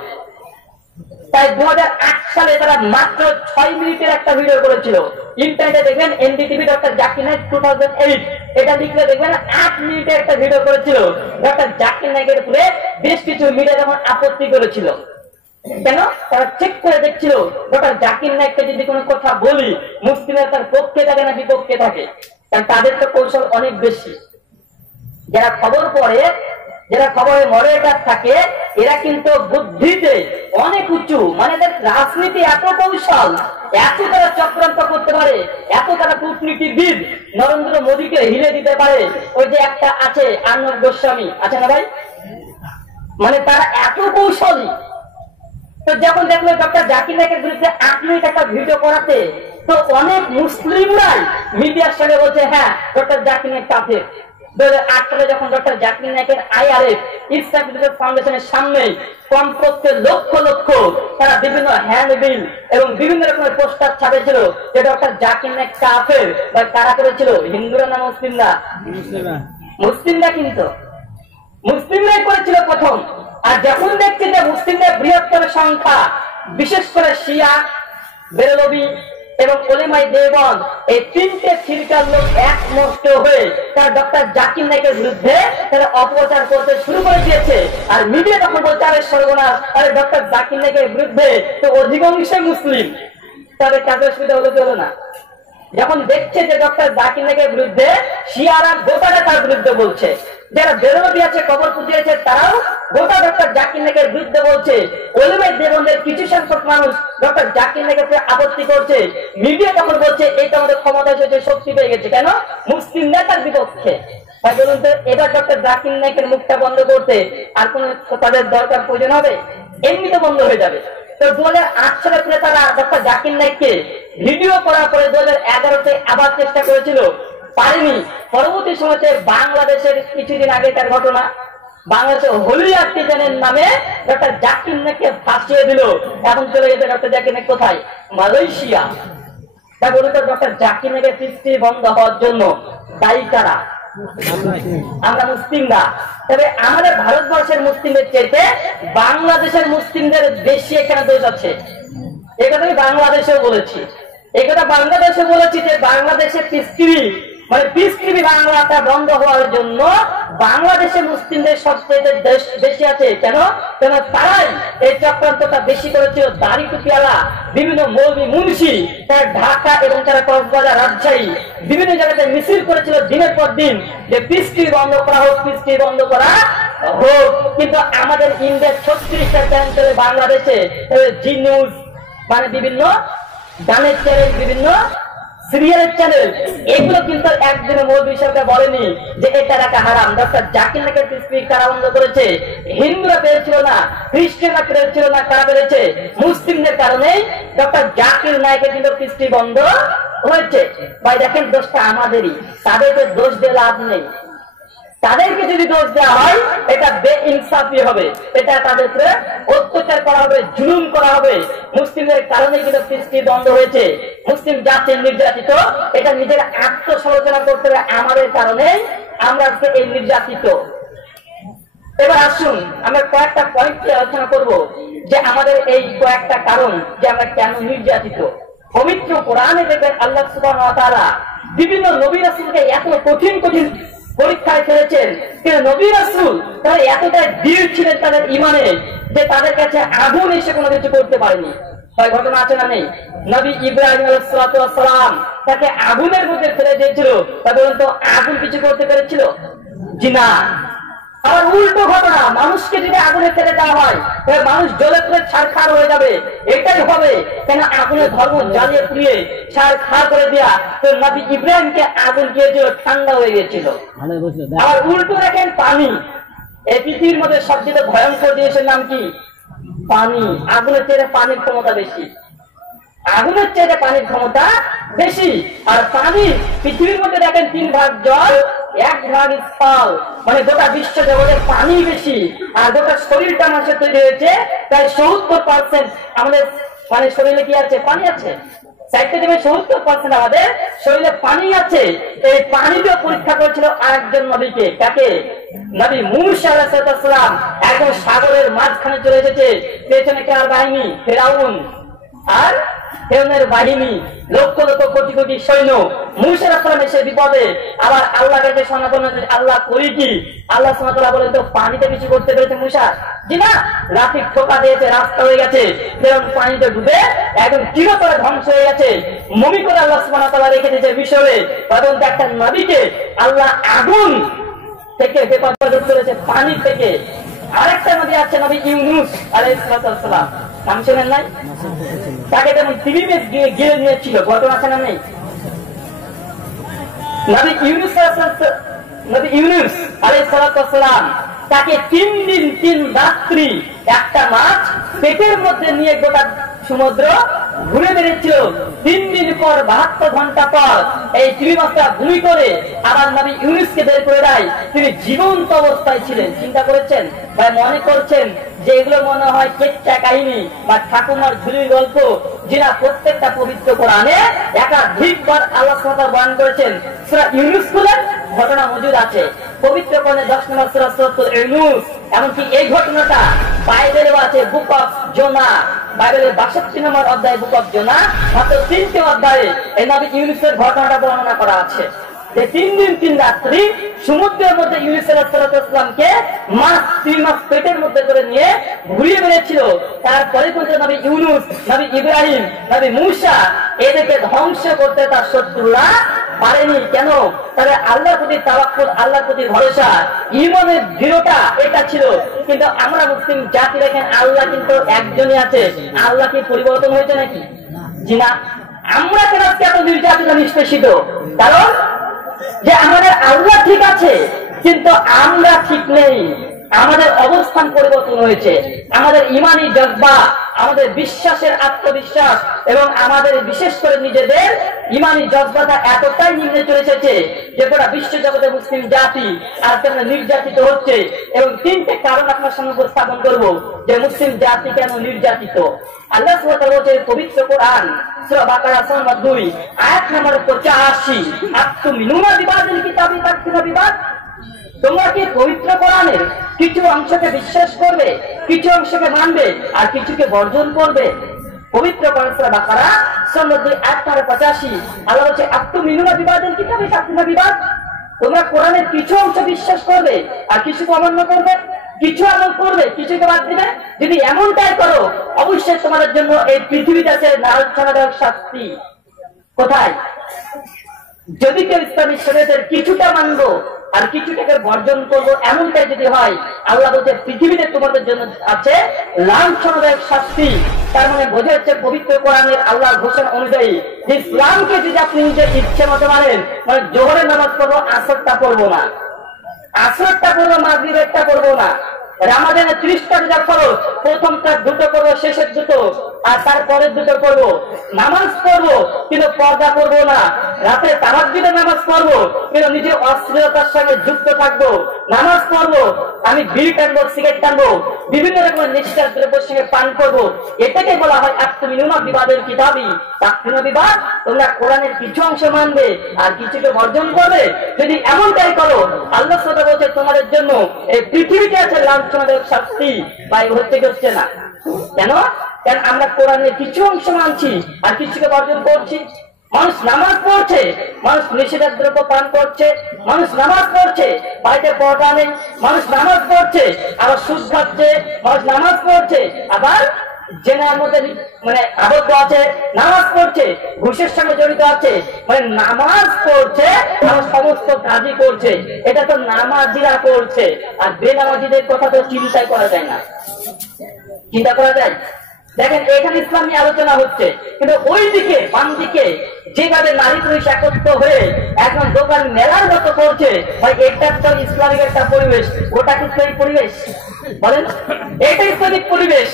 তাই 2008 সালে তারা মাত্র 6 মিনিটের একটা ভিডিও করেছিল। ইন্টারনেটে দেখবেন এনডিটিভি ডক্টর জাকির নায়েক 2008 এটা লিখলে দেখবেন 8 মিনিটের একটা ভিডিও করেছিল। ডক্টর জাকির নায়েকের উপরে বেশ কিছু মিডিয়া যখন আপত্তি করেছিল, কেন তারা চেক করে দেখছিল ডক্টর জাকির নায়েককে যদি কোনো কথা বলি মুসলিমরা তার পক্ষে থাকে না বিপক্ষে থাকে, কারণ তাদের তো কৌশল অনেক বেশি। যারা খবর পড়ে, যারা খবরে মডারেটর থাকে, এরা কিন্তু বুদ্ধিতে অনেক উঁচু। মানে রাজনীতি এত কৌশল, এত তারা চক্রান্ত করতে পারে, এত তারা কূটনীতিবিদ, নরেন্দ্র মোদীকে হিলে দিতে পারে। ওই যে একটা আছে আর্ণব গোস্বামী, আছে না ভাই, মানে তারা এত কৌশলী। তো যখন দেখলো ডক্টর জাকির নায়েকের বিরুদ্ধে 8 মিনিট একটা ভিডিও করাতে, তো অনেক মুসলিমরাই মিডিয়ার সঙ্গে বলছে হ্যাঁ ডক্টর জাকির নায়েক কাফের। 2008 সালে যখন ডক্টর জাকির নায়েকের IRF ইসলামিক ফাউন্ডেশনের সামনে কমপক্ষে লক্ষ লক্ষ তারা বিভিন্ন হ্যান্ডবিল এবং বিভিন্ন রকমের পোস্টার ছাপেছিল যে ডক্টর জাকির নায়েক কাফের। বা কারা করেছিল? হিন্দুরা না মুসলিমরা? মুসলিমরা, কিন্তু মুসলিমরাই করেছিল প্রথম। আর যখন দেখছে যে মুসলিমদের বৃহত্তর সংখ্যা, বিশেষ করে শিয়া, বেরলভী, এবং ওলেমাই দেওবন্দ এই তিনটে ফিরকার লোক একমত হয়ে তার ডক্টর জাকির নায়েকের বিরুদ্ধে তারা অপপ্রচার করতে শুরু করে দিয়েছে। আর মিডিয়া তখন বলছে আরে সর্বনাশ, আরে ডক্টর জাকির নায়েকের বিরুদ্ধে তো অধিকাংশই মুসলিম, তবে কাজের সুবিধা হলো কি হলো না? যখন দেখছে যে ডক্টর জাকির নায়েকের বিরুদ্ধে শিয়ারা গোটাটা তার বিরুদ্ধে বলছে, যারা বেরোবি আছে কবর পুঁতিয়েছে তারাও গোটা ডক্টর জাকির নায়েকের বিরুদ্ধে বলছে, ওলেমাই দেওবন্দের কিছু সংখ্যক মানুষ ডক্টর জাকির নায়েকের আপত্তি করছে, মিডিয়া তখন বলছে এইটা আমাদের ক্ষমতা এসেছে, শক্তি পেয়ে গেছে, কেন? মুসলিম নেতার বিপক্ষে। তাই বলুন তো, এবার ডক্টর জাকির নায়েকের মুখটা বন্ধ করতে আর কোন তাদের দরকার প্রয়োজন হবে? এমনিতে বন্ধ হয়ে যাবে। তো 2008 সালে করে তারা ডক্টর জাকির নায়েককে ভিডিও করার পরে 2011-তে আবার চেষ্টা করেছিল, পারেনি। পরবর্তী সময়তে বাংলাদেশের কিছুদিন আগেকার ঘটনা, বাংলাদেশে হোলি আর্টিজানের নামে ডক্টর জাকির নায়েককে ফাঁসিয়ে দিল। এখন চলে গেছে ডক্টর জাকির নায়েক কোথায়? মালয়েশিয়া। তাই বলুন তো, ডক্টর জাকির নায়েকের সৃষ্টি বন্ধ হওয়ার জন্য দায়ী কারা? আমরা মুসলিমরা। তবে আমাদের ভারতবর্ষের মুসলিমদের চেয়ে বাংলাদেশের মুসলিমদের বেশি এখানে দোষ আছে। একথা আমি বাংলাদেশেও বলেছি, একথা বাংলাদেশে বলেছি যে বাংলাদেশের পিস টিভি বাংলাটা বন্ধ হওয়ার জন্য বাংলাদেশের মুসলিমদের সবচেয়ে বেশি আছে। কেন? কেন তারাই এই চক্রান্তটা বেশি করেছিল। দাড়ি টুপিওয়ালা বিভিন্ন মৌলবি মুন্সি তারা ঢাকা এবং তারা কক্সবাজার, রাজশাহী বিভিন্ন জায়গাতে মিছিল করেছিল দিনের পর দিন যে পিস টিভি বন্ধ করা হোক, পিস টিভি বন্ধ করা হোক। কিন্তু আমাদের ইন্ডিয়ার 36টা চ্যানেল চলে বাংলাদেশে, জি নিউজ মানে বিভিন্ন গানের চ্যানেল, বিভিন্ন সিরিয়ালের চ্যানেল, এগুলো কিন্তু একদিনের মৌলবী সাহেবরা বলেনি যে এটা রাখা হারাম। ডক্টর জাকির নায়েকের স্পিচ কারা বন্ধ করেছে? হিন্দুরা পেরেছিল না, খ্রিস্টানরা পেরেছিল না, কারা পেরেছে? মুসলিমদের কারণেই ডক্টর জাকির নায়েকের কিন্তু স্পিচ বন্ধ হয়েছে। ভাই দেখেন, দোষটা আমাদেরই, তাদেরকে দোষ দিয়ে লাভ নেই। তাদেরকে যদি দোষ দেওয়া হয় এটা বেইনসাফি হবে, এটা তাদের উপরে অত্যাচার করা হবে, জুলুম করা হবে। মুসলিমদের কারণে কিন্তু সৃষ্টি বন্ধ হয়েছে, মুসলিম জাতি নির্যাতিত। এটা নিজের আত্মসমালোচনা করতে হবে, আমাদের কারণে আমরা আজকে এই নির্যাতিত। এবার আসুন আমরা কয়েকটা পয়েন্ট আলোচনা করব যে আমাদের এই কয়েকটা কারণ যে আমরা কেন নির্যাতিত। পবিত্র কোরআনে দেখবেন আল্লাহ সুবহানাহু ওয়া তাআলা বিভিন্ন নবী রাসূলকে এত কঠিন কঠিন পরীক্ষায় ফেলেছেন। কিন্তু নবী রাসূল তারা এতটাই দৃঢ় ছিলেন তাদের ঈমানে যে তাদের কাছে আগুন এসে কোনো কিছু করতে পারেনি। হয় ঘটনা আছে না নেই? নবী ইব্রাহিম আলাইহিস সালাতু ওয়াস সালাম তাকে আগুনের মধ্যে ফেলে দিয়েছিল, তবে তো আগুন কিছু করতে পেরেছিল? জি না। আবার উল্টো ঘটনা, মানুষকে যদি আগুনে ফেলে দেওয়া হয় তাহলে মানুষ জ্বলে পুড়ে ছারখার হয়ে যাবে, এটাই হবে। কেন? আগুনের ধর্ম জ্বালিয়ে পুড়িয়ে ছারখার করে দেয়া। তো নবী ইব্রাহিমকে আগুন দিয়েছিল, ঠান্ডা হয়ে গিয়েছিল। আবার উল্টো দেখেন পানি, এই পৃথিবীর মধ্যে সবচেয়ে ভয়ঙ্কর জিনিসের নাম কি? পানি। আগুনের চেয়ে পানির ক্ষমতা বেশি, আগুনের চেয়ে পানির ক্ষমতা বেশি। আর পানি পৃথিবীর মধ্যে দেখেন 3 ভাগ জল, 1 ভাগ স্থল, মানে গোটা বিশ্ব জগতের পানি বেশি। আর গোটা শরীরটা মানুষের তৈরি হয়েছে প্রায় 70% আমাদের মানে শরীরে কি আছে? পানি আছে। 70% আমাদের শরীরে পানি আছে। এই পানিকে পরীক্ষা করেছিল আরেকজন নবীকে, কাকে? নবী মূসা আলাইহিস সালাম। একদম সাগরের মাঝখানে চলে এসেছে, পেছনে কার বাহিনী? ফেরাউন আর ফেরাউনের বাহিনী, লক্ষ লক্ষ কোটি কোটি সৈন্য। মূসা আলাইহিস সালাম এসে বিপদে, আবার আল্লাহর কাছে শরণাপন্ন, আল্লাহ করি কি? আল্লাহ সুবহানাহু ওয়া তাআলা বলেন, তো পানিতে কিছু করতে পেরেছে মূসা? জি না। লাঠি ঠোকা দিয়েছে, রাস্তা হয়ে গেছে, ফেরাউন পানিতে ডুবে একদম চিরতরে ধ্বংস হয়ে গেছে। মমি করে আল্লাহ সুবহানাহু ওয়া তাআলা রেখে দিয়েছে মিশরে। তখন একটা নবীকে আল্লাহ আগুন থেকে হেফাজত করেছে, পানি থেকে। আরেকটা নবী আছে, নবী ইউনূস আলাইহিস সালাম, নাম শুনেন নাই? তাকে যেমন টিভিতে গিয়ে নিয়েছিল, ঘটনা আছে না নেই? নবী ইউনূস আলাইহিস সালাম তাকে 3 দিন 3 রাত্রি একটা মাছ পেটের মধ্যে নিয়ে গোটা সমুদ্র ঘুরে বেড়েছিল। 3 দিন পর 72 ঘন্টা পর এই চিংড়ি মাছটা ভূমি করে আবার নবী ইউনূসকে বের করে দেয়। তিনি জীবন্ত অবস্থায় ছিলেন। চিন্তা করেছেন বা মনে করছেন যে এগুলো মনে হয় কেচ্চা কাহিনী বা ঠাকুমার ঝুলির গল্প? যেটা প্রত্যেকটা পবিত্র কোরআনে একাধিকবার আল্লাহ সুবহানাহু ওয়া তাআলা বর্ণনা করেছেন। সূরা ইউনূস খুলেন, ঘটনা মজুদ আছে। পবিত্র কোরআনে 10 নম্বর সূরা সূরাতুল ইউনূস এমনকি এই ঘটনাটা বাইবেলেও আছে, বুক অফ জোনা, বাইবেলের 62 নম্বর অধ্যায় বুক অফ জোনা, মাত্র 3টে অধ্যায়ে এই নবী ইউনূসের ঘটনাটা বর্ণনা করা আছে যে 3 দিন 3 রাত্রি সমুদ্রের মধ্যে ইউনূস আলাইহিস সালামকে মাছ 3 মাস পেটের মধ্যে করে নিয়ে ঘুরিয়ে বেড়েছিল। তারপরে কিন্তু নবী ইউনূস, নবী ইব্রাহিম, নবী মূসা এদেরকে ধ্বংস করতে তার শত্রুরা পারেনি। কেন? তাদের আল্লাহর প্রতি তাওয়াক্কুল, আল্লাহর প্রতি ভরসা, ঈমানের দৃঢ়তা এটা ছিল। কিন্তু আমরা মুসলিম জাতি দেখেন, আল্লাহ কিন্তু একজনই আছে। আল্লাহ কি পরিবর্তন হয়েছে নাকি? জি না। আমরা কেন আজকে এত নির্যাতিত নিষ্পেষিত? কারণ যে আমাদের আল্লাহ ঠিক আছে কিন্তু আমরা ঠিক নেই। আমাদের অবস্থান পরিবর্তন হয়েছে। আমাদের ইমানি জজ্বা, আমাদের বিশ্বাসের আত্মবিশ্বাস এবং আমাদের বিশেষ করে নিজেদের ইমানি জজ্বাটা এতটাই নিম্নে চলে এসেছে যে গোটা বিশ্ব জগতে মুসলিম জাতি আজকে আমরা নির্যাতিত হচ্ছে। এবং 3টে কারণ আপনার সামনে উপস্থাপন করব যে মুসলিম জাতি কেন নির্যাতিত। আল্লাহ সুবহানাহু ওয়া তাআলা বলেছেন পবিত্র কোরআন সূরা বাকারা সূরা 2 আয়াত নম্বর 85, আতুমিনুনা বিবাদিল কিতাবি তাকফুরুনা বিবাদ। তোমরা কি পবিত্র কোরআনের কিছু অংশকে বিশ্বাস করবে, কিছু অংশকে মানবে আর কিছুকে বর্জন করবে? পবিত্র কোরআন সূরা বাকারা সূরা 2 আয়াত নম্বর 85 আল্লাহ বলছে আতুমিনুনা বিবাদিল কিতাবি তাকফুরুনা বিবাদ। তোমরা কোরআনের কিছু অংশ বিশ্বাস করবে আর কিছুকে অমান্য করবে, কিছু আমল করবে, কিছুকে বাদ দিবে। যদি এমনটাই করো অবশ্যই তোমাদের জন্য এই পৃথিবীতে আছে লাঞ্ছনাদায়ক শাস্তি। কোথায়? যদি কেউ ইসলামী শরীয়তের কিছুটা মানবো আর কিছুটাকে বর্জন করবো, এমনটাই যদি হয়, আল্লাহ বলছে পৃথিবীতে তোমাদের জন্য আছে লাঞ্ছনাদায়ক শাস্তি। তার মানে বোঝা যাচ্ছে পবিত্র কোরআনের আল্লাহর ঘোষণা অনুযায়ী যে ইসলামকে যদি আপনি নিজের ইচ্ছে মতো মানেন, মানে জোহরের নামাজ পড়বো, আসরটা পড়বো না, আসরটা পড়বো, মাগরিবেরটা পড়বো না, রামাদানের 30টা রোজা ফরজ, প্রথমটা 2টো করবো, শেষের 2টো, আর তারপরের 2টো করবো। নামাজ পড়বো কিন্তু পর্দা করবো না, রাতে তাহাজ্জুদে নামাজ পড়বো কিন্তু নিজের অশ্লীলতার সঙ্গে যুক্ত থাকবো। নামাজ পড়বো, আমি বিড়ি টানবো, সিগারেট টানবো, বিভিন্ন রকমের নেশার দ্রব্যের সঙ্গে পান করবো। এটাকে বলা হয় আতুমিনুনা বিবাদের কিতাবি তাকফুরুনা বিবাদ। তোমরা কোরআনের কিছু অংশ মানবে আর কিছুকে বর্জন করবে। যদি এমনটাই করো, আল্লাহ সুবহানাহু ওয়া তাআলা বলছে তোমাদের জন্য এই পৃথিবীতে আছে লাঞ্ছনাদায়ক শাস্তি। ভাই হচ্ছে না কেন? কারণ আমরা কোরআনের কিছু অংশ মানছি আর কিছুকে বর্জন করছি। মানুষ নামাজ পড়ছে, মানুষ নিষিদ্ধ দ্রব্য পান করছে, মানুষ নামাজ পড়ছে, বাড়িতে পর্দা নেই, মানুষ নামাজ পড়ছে আবার সুদ খাচ্ছে, মানুষ নামাজ পড়ছে আবার জেনার মধ্যে মানে আবদ্ধ আছে, নামাজ পড়ছে ঘুষের সঙ্গে জড়িত আছে, মানে নামাজ পড়ছে আবার সমস্ত কাজই করছে। এটা তো নামাজিরা করছে, আর বেনামাজিদের কথা তো চিন্তাই করা যায় না। চিন্তা করা যায়? দেখেন এখানে ইসলামী আলোচনা হচ্ছে, কিন্তু ওই দিকে বাম দিকে যেভাবে নারী পুরুষ একত্র হয়ে এখন দোকান মেলার মতো করছে, ভাই এটা তো ইসলামিক একটা পরিবেশ। ওটা কি ইসলামিক পরিবেশ? বলেন, এটা ইসলামিক পরিবেশ।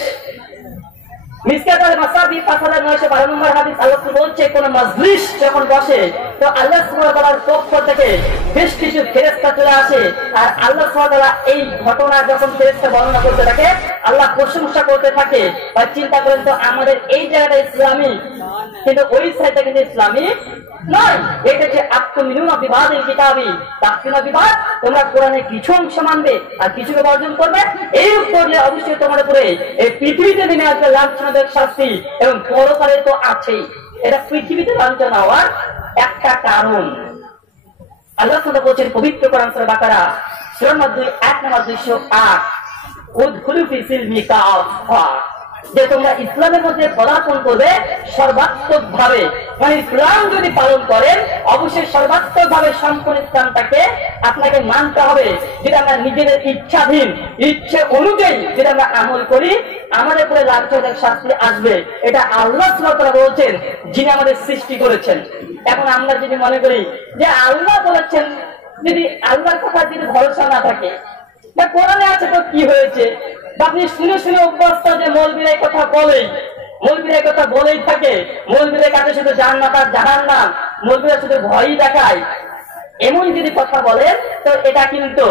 মিসকাতুল মাসাবিহ 5912 নম্বর হাদিস আল্লাহ বলছে কোন মজলিস যখন বসে তো আল্লাহ সুবহানাহু ওয়া তাআলার পক্ষ থেকে বেশ কিছু ফেরেশতা চলে আসে, আর আল্লাহ সুবহানাহু ওয়া তাআলা এই ঘটনা যখন ফেরেশতা বর্ণনা করতে থাকে আল্লাহ প্রশংসা করতে থাকে। আর চিন্তা করেন তো আমাদের এই জায়গাটা ইসলামী, কিন্তু ওই সাইডটা কিন্তু ইসলামী নয়। এটা যে আতুমিনুনা বিবাদিল কিতাবি তাকফুরুনা বিবাদ। তোমরা কোরআনের কিছু অংশ মানবে আর কিছুকে বর্জন করবে, এই করলে অবশ্যই তোমার উপরে এই পৃথিবীতে নেমে আসবে লাঞ্ছনাদায়ক শাস্তি, এবং পরকালে তো আছেই। এটা পৃথিবীতে লাঞ্ছনা হওয়ার একটা কারণ। আল্লাহ তাআলা বলেছেন পবিত্র কোরআন সূরা বাকারা সূরা 2 আয়াত নম্বর 208 উদখুলু ফি সিলমি কাফা, যে তোমরা ইসলামের মধ্যে পদার্পণ করবে সর্বাত্মক ভাবে। মানে ইসলাম যদি পালন করেন অবশ্যই সর্বাত্মক ভাবে সম্পূর্ণ ইসলামটাকে আপনাকে মানতে হবে। যেটা আমরা নিজেদের ইচ্ছাধীন ইচ্ছে অনুযায়ী যেটা আমরা আমল করি আমাদের উপরে লাঞ্ছনাদায়ক শাস্তি আসবে। এটা আল্লাহ সুবহানাহু ওয়া তাআলা বলেছেন, যিনি আমাদের সৃষ্টি করেছেন। এখন আমরা যদি মনে করি যে আল্লাহ বলেছেন, যদি আল্লাহর কথা যদি ভরসা না থাকে, কোরআনে আছে তো কি হয়েছে, আপনি শুনে শুনে অভ্যস্ত যে মৌলবীরা কথা বলেই, মৌলবীরা কথা বলেই থাকে, মৌলবীদের কাছে শুধু জান্নাত আর জাহান্নাম, মৌলবীরা শুধু ভয়ই দেখায়। এমন যদি কথা বলেন তো এটা কিন্তু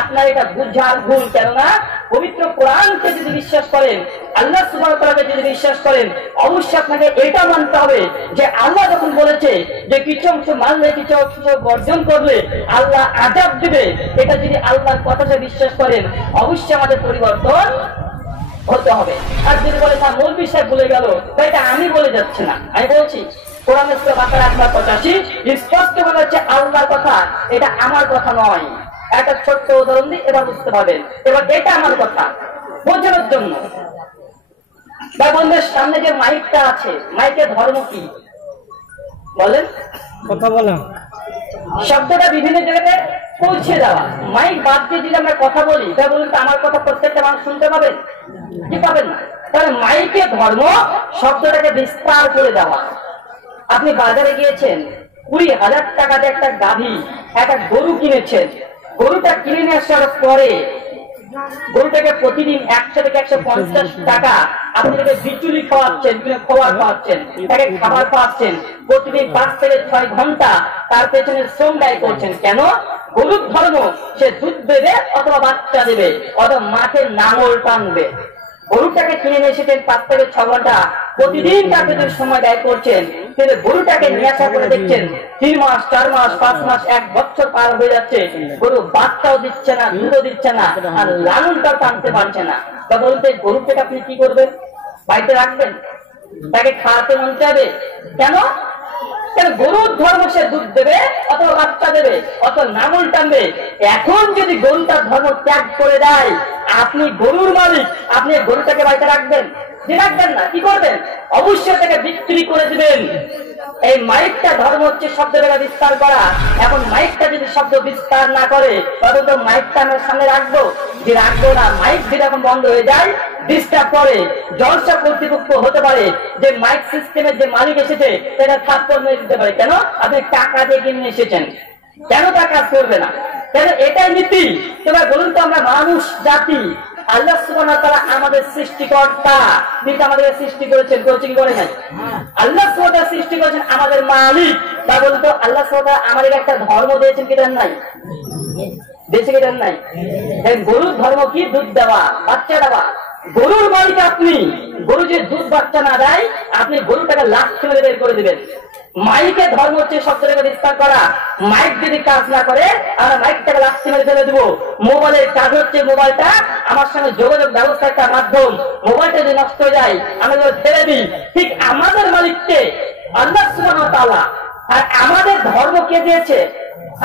আপনার এটা বুঝার ভুল। কেননা পবিত্র কোরআনকে যদি বিশ্বাস করেন, আল্লাহ সুবহানাহু ওয়া তাআলাকে যদি বিশ্বাস করেন, অবশ্যই আপনাকে এটা মানতে হবে যে আল্লাহ যখন বলেছে যে কিছু অংশ মানলে কিছু অংশ বর্জন করলে আল্লাহ আযাব দিবে, এটা যদি আল্লাহর কথাটা বিশ্বাস করেন অবশ্যই আমাদের পরিবর্তন হতে হবে। আর যদি বলে তা মৌলভী সাহেব বলে গেল, এটা আমি বলে যাচ্ছি না, আমি বলছি কোরআনের সূরা বাকারা 85 স্পষ্ট বলা হচ্ছে আল্লাহর কথা, এটা আমার কথা নয়। একটা ছোট্ট উদাহরণ দিই, এবার বুঝতে পারবেন। এবার এটা আমার কথা বোঝানোর জন্য, বা বন্ধুদের সামনে যে মাইকটা আছে, মাইকের ধর্ম কি বলেন? কথা বলা, শব্দটা বিভিন্ন জায়গাতে পৌঁছে দেওয়া। মাইক বাদ দিয়ে যদি আমরা কথা বলি, তা বলুন তো আমার কথা প্রত্যেকটা মানুষ শুনতে পাবেন কি পাবেন না? তাহলে মাইকের ধর্ম শব্দটাকে বিস্তার করে দেওয়া। আপনি বাজারে গিয়েছেন, 20,000 টাকাতে একটা গাভী, একটা গরু কিনেছেন। গরুটা কিনে নিয়ে আসার পরে গরুটাকে প্রতিদিন 100 থেকে 150 টাকা আপনি তাকে বিচুলি খাওয়াচ্ছেন, খাবার খাওয়াচ্ছেন, তাকে খাবার খাওয়াচ্ছেন, প্রতিদিন 5 থেকে 6 ঘন্টা তার পেছনে শ্রম ব্যয় করছেন। কেন? গরুর ধর্ম সে দুধ দেবে অথবা বাচ্চা দেবে অথবা মাঠে নাঙল টানবে। গরুটাকে কিনে নিয়ে এসেছেন 5 থেকে 6 ঘন্টা, প্রতিদিন তার পেছনে সময় ব্যয় করছেন, কিন্তু গরুটাকে নিয়ে আসা করে দেখছেন 3 মাস 4 মাস 5 মাস 1 বছর পার হয়ে যাচ্ছে, গরু বাচ্চাও দিচ্ছে না, দুধও দিচ্ছে না, আর লালনটাও টানতে পারছে না। তা বলতে গরুটাকে আপনি কি করবেন? বাড়িতে রাখবেন? তাকে খাওয়াতে মন চাইবে? কেন? গরুর ধর্ম সে দুধ দেবে অথবা বাচ্চা দেবে অথবা নাঙল টানবে। এখন যদি গরুটার ধর্ম ত্যাগ করে দেয়, আপনি গরুর মালিক, আপনি গরুটাকে বাড়িতে রাখবেন? যে রাখবেন না, কি করবেন? অবশ্যই তাকে বিক্রি করে দিবেন। এই মাইকটা ধর্ম হচ্ছে শব্দটা বিস্তার করা। এখন মাইকটা যদি শব্দ বিস্তার না করে, তখন তো মাইকটা আমরা সামনে রাখবো? যে রাখবো না। মাইক যদি এখন বন্ধ হয়ে যায়, ডিস্টার্ব করে, জলসা কর্তৃপক্ষ হতে পারে যে মাইক সিস্টেমের যে মালিক এসেছে সেটা থাপ্পড় মেরে দিতে পারে। কেন? আপনি টাকা দিয়ে কিনে এসেছেন, কেন তা কাজ করবে না? কেন? এটাই নীতি। তোমরা বলুন তো, আমরা মানুষ জাতি, আল্লাহ সুবহানাহু ওয়া তাআলা আমাদের সৃষ্টিকর্তা, তিনি আমাদের সৃষ্টি করেছেন, করেছে কি করে নাই? আল্লাহ সুবহানাহু ওয়া তাআলা সৃষ্টি করেছেন, আমাদের মালিক। তা বলুন তো, আল্লাহ সুবহানাহু ওয়া তাআলা আমাদের একটা ধর্ম দিয়েছেন কি দেন নাই? দিয়েছে কি দেন নাই? গরুর ধর্ম কি? দুধ দেওয়া, বাচ্চা দেওয়া। গরুর মালিক আপনি। গরু যে দুধ বাচ্চা না দেয়, আপনি গরুটাকে লাথি মেরে বের করে দিবেন। মাইকের ধর্ম হচ্ছে শব্দটাকে বিস্তার করা। মাইক যদি কাজ না করে, আমরা মাইকটাকে লাথি মেরে ফেলে দেবো। মোবাইলের কাজ হচ্ছে, মোবাইলটা আমার সঙ্গে যোগাযোগ ব্যবস্থার একটা মাধ্যম। মোবাইলটা যদি নষ্ট হয়ে যায়, আমরা যদি ফেলে দিই, ঠিক আমাদের মালিককে আল্লাহ সুবহানাহু ওয়া তাআলা। আর আমাদের ধর্ম কে দিয়েছে?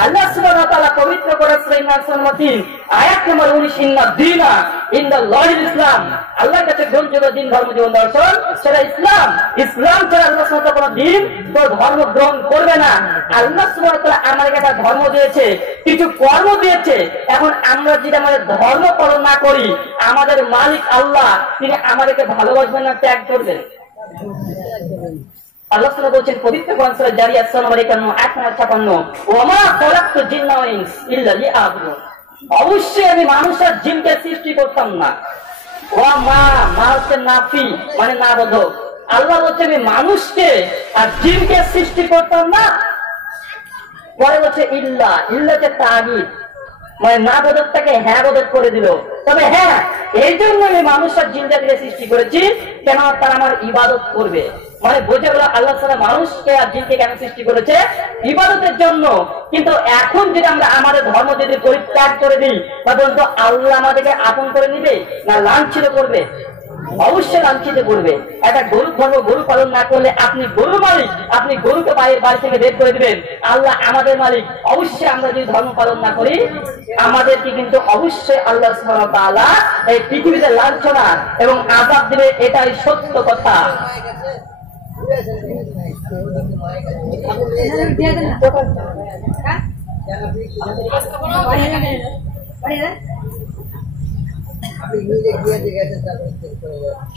আল্লাহ সুবহানাহু ওয়া তাআলা পবিত্র কোরআন সূরা ইসরাঈল আয়াত নম্বর 19, ইন্না দীনা ইনদাল্লাহিল ইসলাম। আল্লাহর কাছে গ্রহণযোগ্য দিন, ধর্ম, জীবন দর্শন সেটা ইসলাম। ইসলাম ছাড়া আল্লাহ সুবহানাহু ওয়া তাআলা কোনো দিন, কোনো ধর্ম গ্রহণ করবে না। আল্লাহ সুবহানাহু ওয়া তাআলা আমাদেরকে একটা ধর্ম দিয়েছে, কিছু কর্ম দিয়েছে। এখন আমরা যদি আমাদের ধর্ম পালন না করি, আমাদের মালিক আল্লাহ তিনি আমাদেরকে ভালোবাসবেন না, ত্যাগ করবেন? আল্লাহ তাআলা বলেছেন পবিত্র কোরআন সূরা জারিয়াত 51 ওয়ামা খালাকতু জিন্না ওয়াল ইনস ইল্লা লিয়াবুদুন। অবশ্যই আমি মানুষ আর জিনকে সৃষ্টি করতাম না। ওয়ামা হচ্ছে নাফি, মানে না বোধক। আল্লাহ বলছেন আমি মানুষকে আর জিনকে সৃষ্টি করতাম না। পরে বলছে ইল্লা, ইল্লা যে তাগীদ, মানে না বোধকটাকে হ্যাঁ বোধক করে দিল। তবে হ্যাঁ, এই জন্য আমি মানুষ আর জিনকে সৃষ্টি করেছি, কেন? তারা আমার ইবাদত করবে। মানে বোঝা গেল আল্লাহ তাআলা মানুষকে আর জিনকে কেন সৃষ্টি করেছে? ইবাদতের জন্য। কিন্তু এখন যদি আমরা আমাদের ধর্ম যদি পরিত্যাগ করে দিই, তখন তো আল্লাহ আমাদেরকে আপন করে নিবে না লাঞ্ছিত করবে? অবশ্যই লাঞ্ছিত করবে। একটা গরু ধর্ম, গরু পালন না করলে আপনি গরু মালিক, আপনি গরুকে বাড়ি থেকে বের করে দিবেন। আল্লাহ আমাদের মালিক। অবশ্যই আমরা যদি ধর্ম পালন না করি, আমাদেরকে কিন্তু অবশ্যই আল্লাহ সুবহানাহু ওয়া তাআলা এই পৃথিবীতে লাঞ্ছনা এবং আযাব দিবে, এটাই সত্য কথা।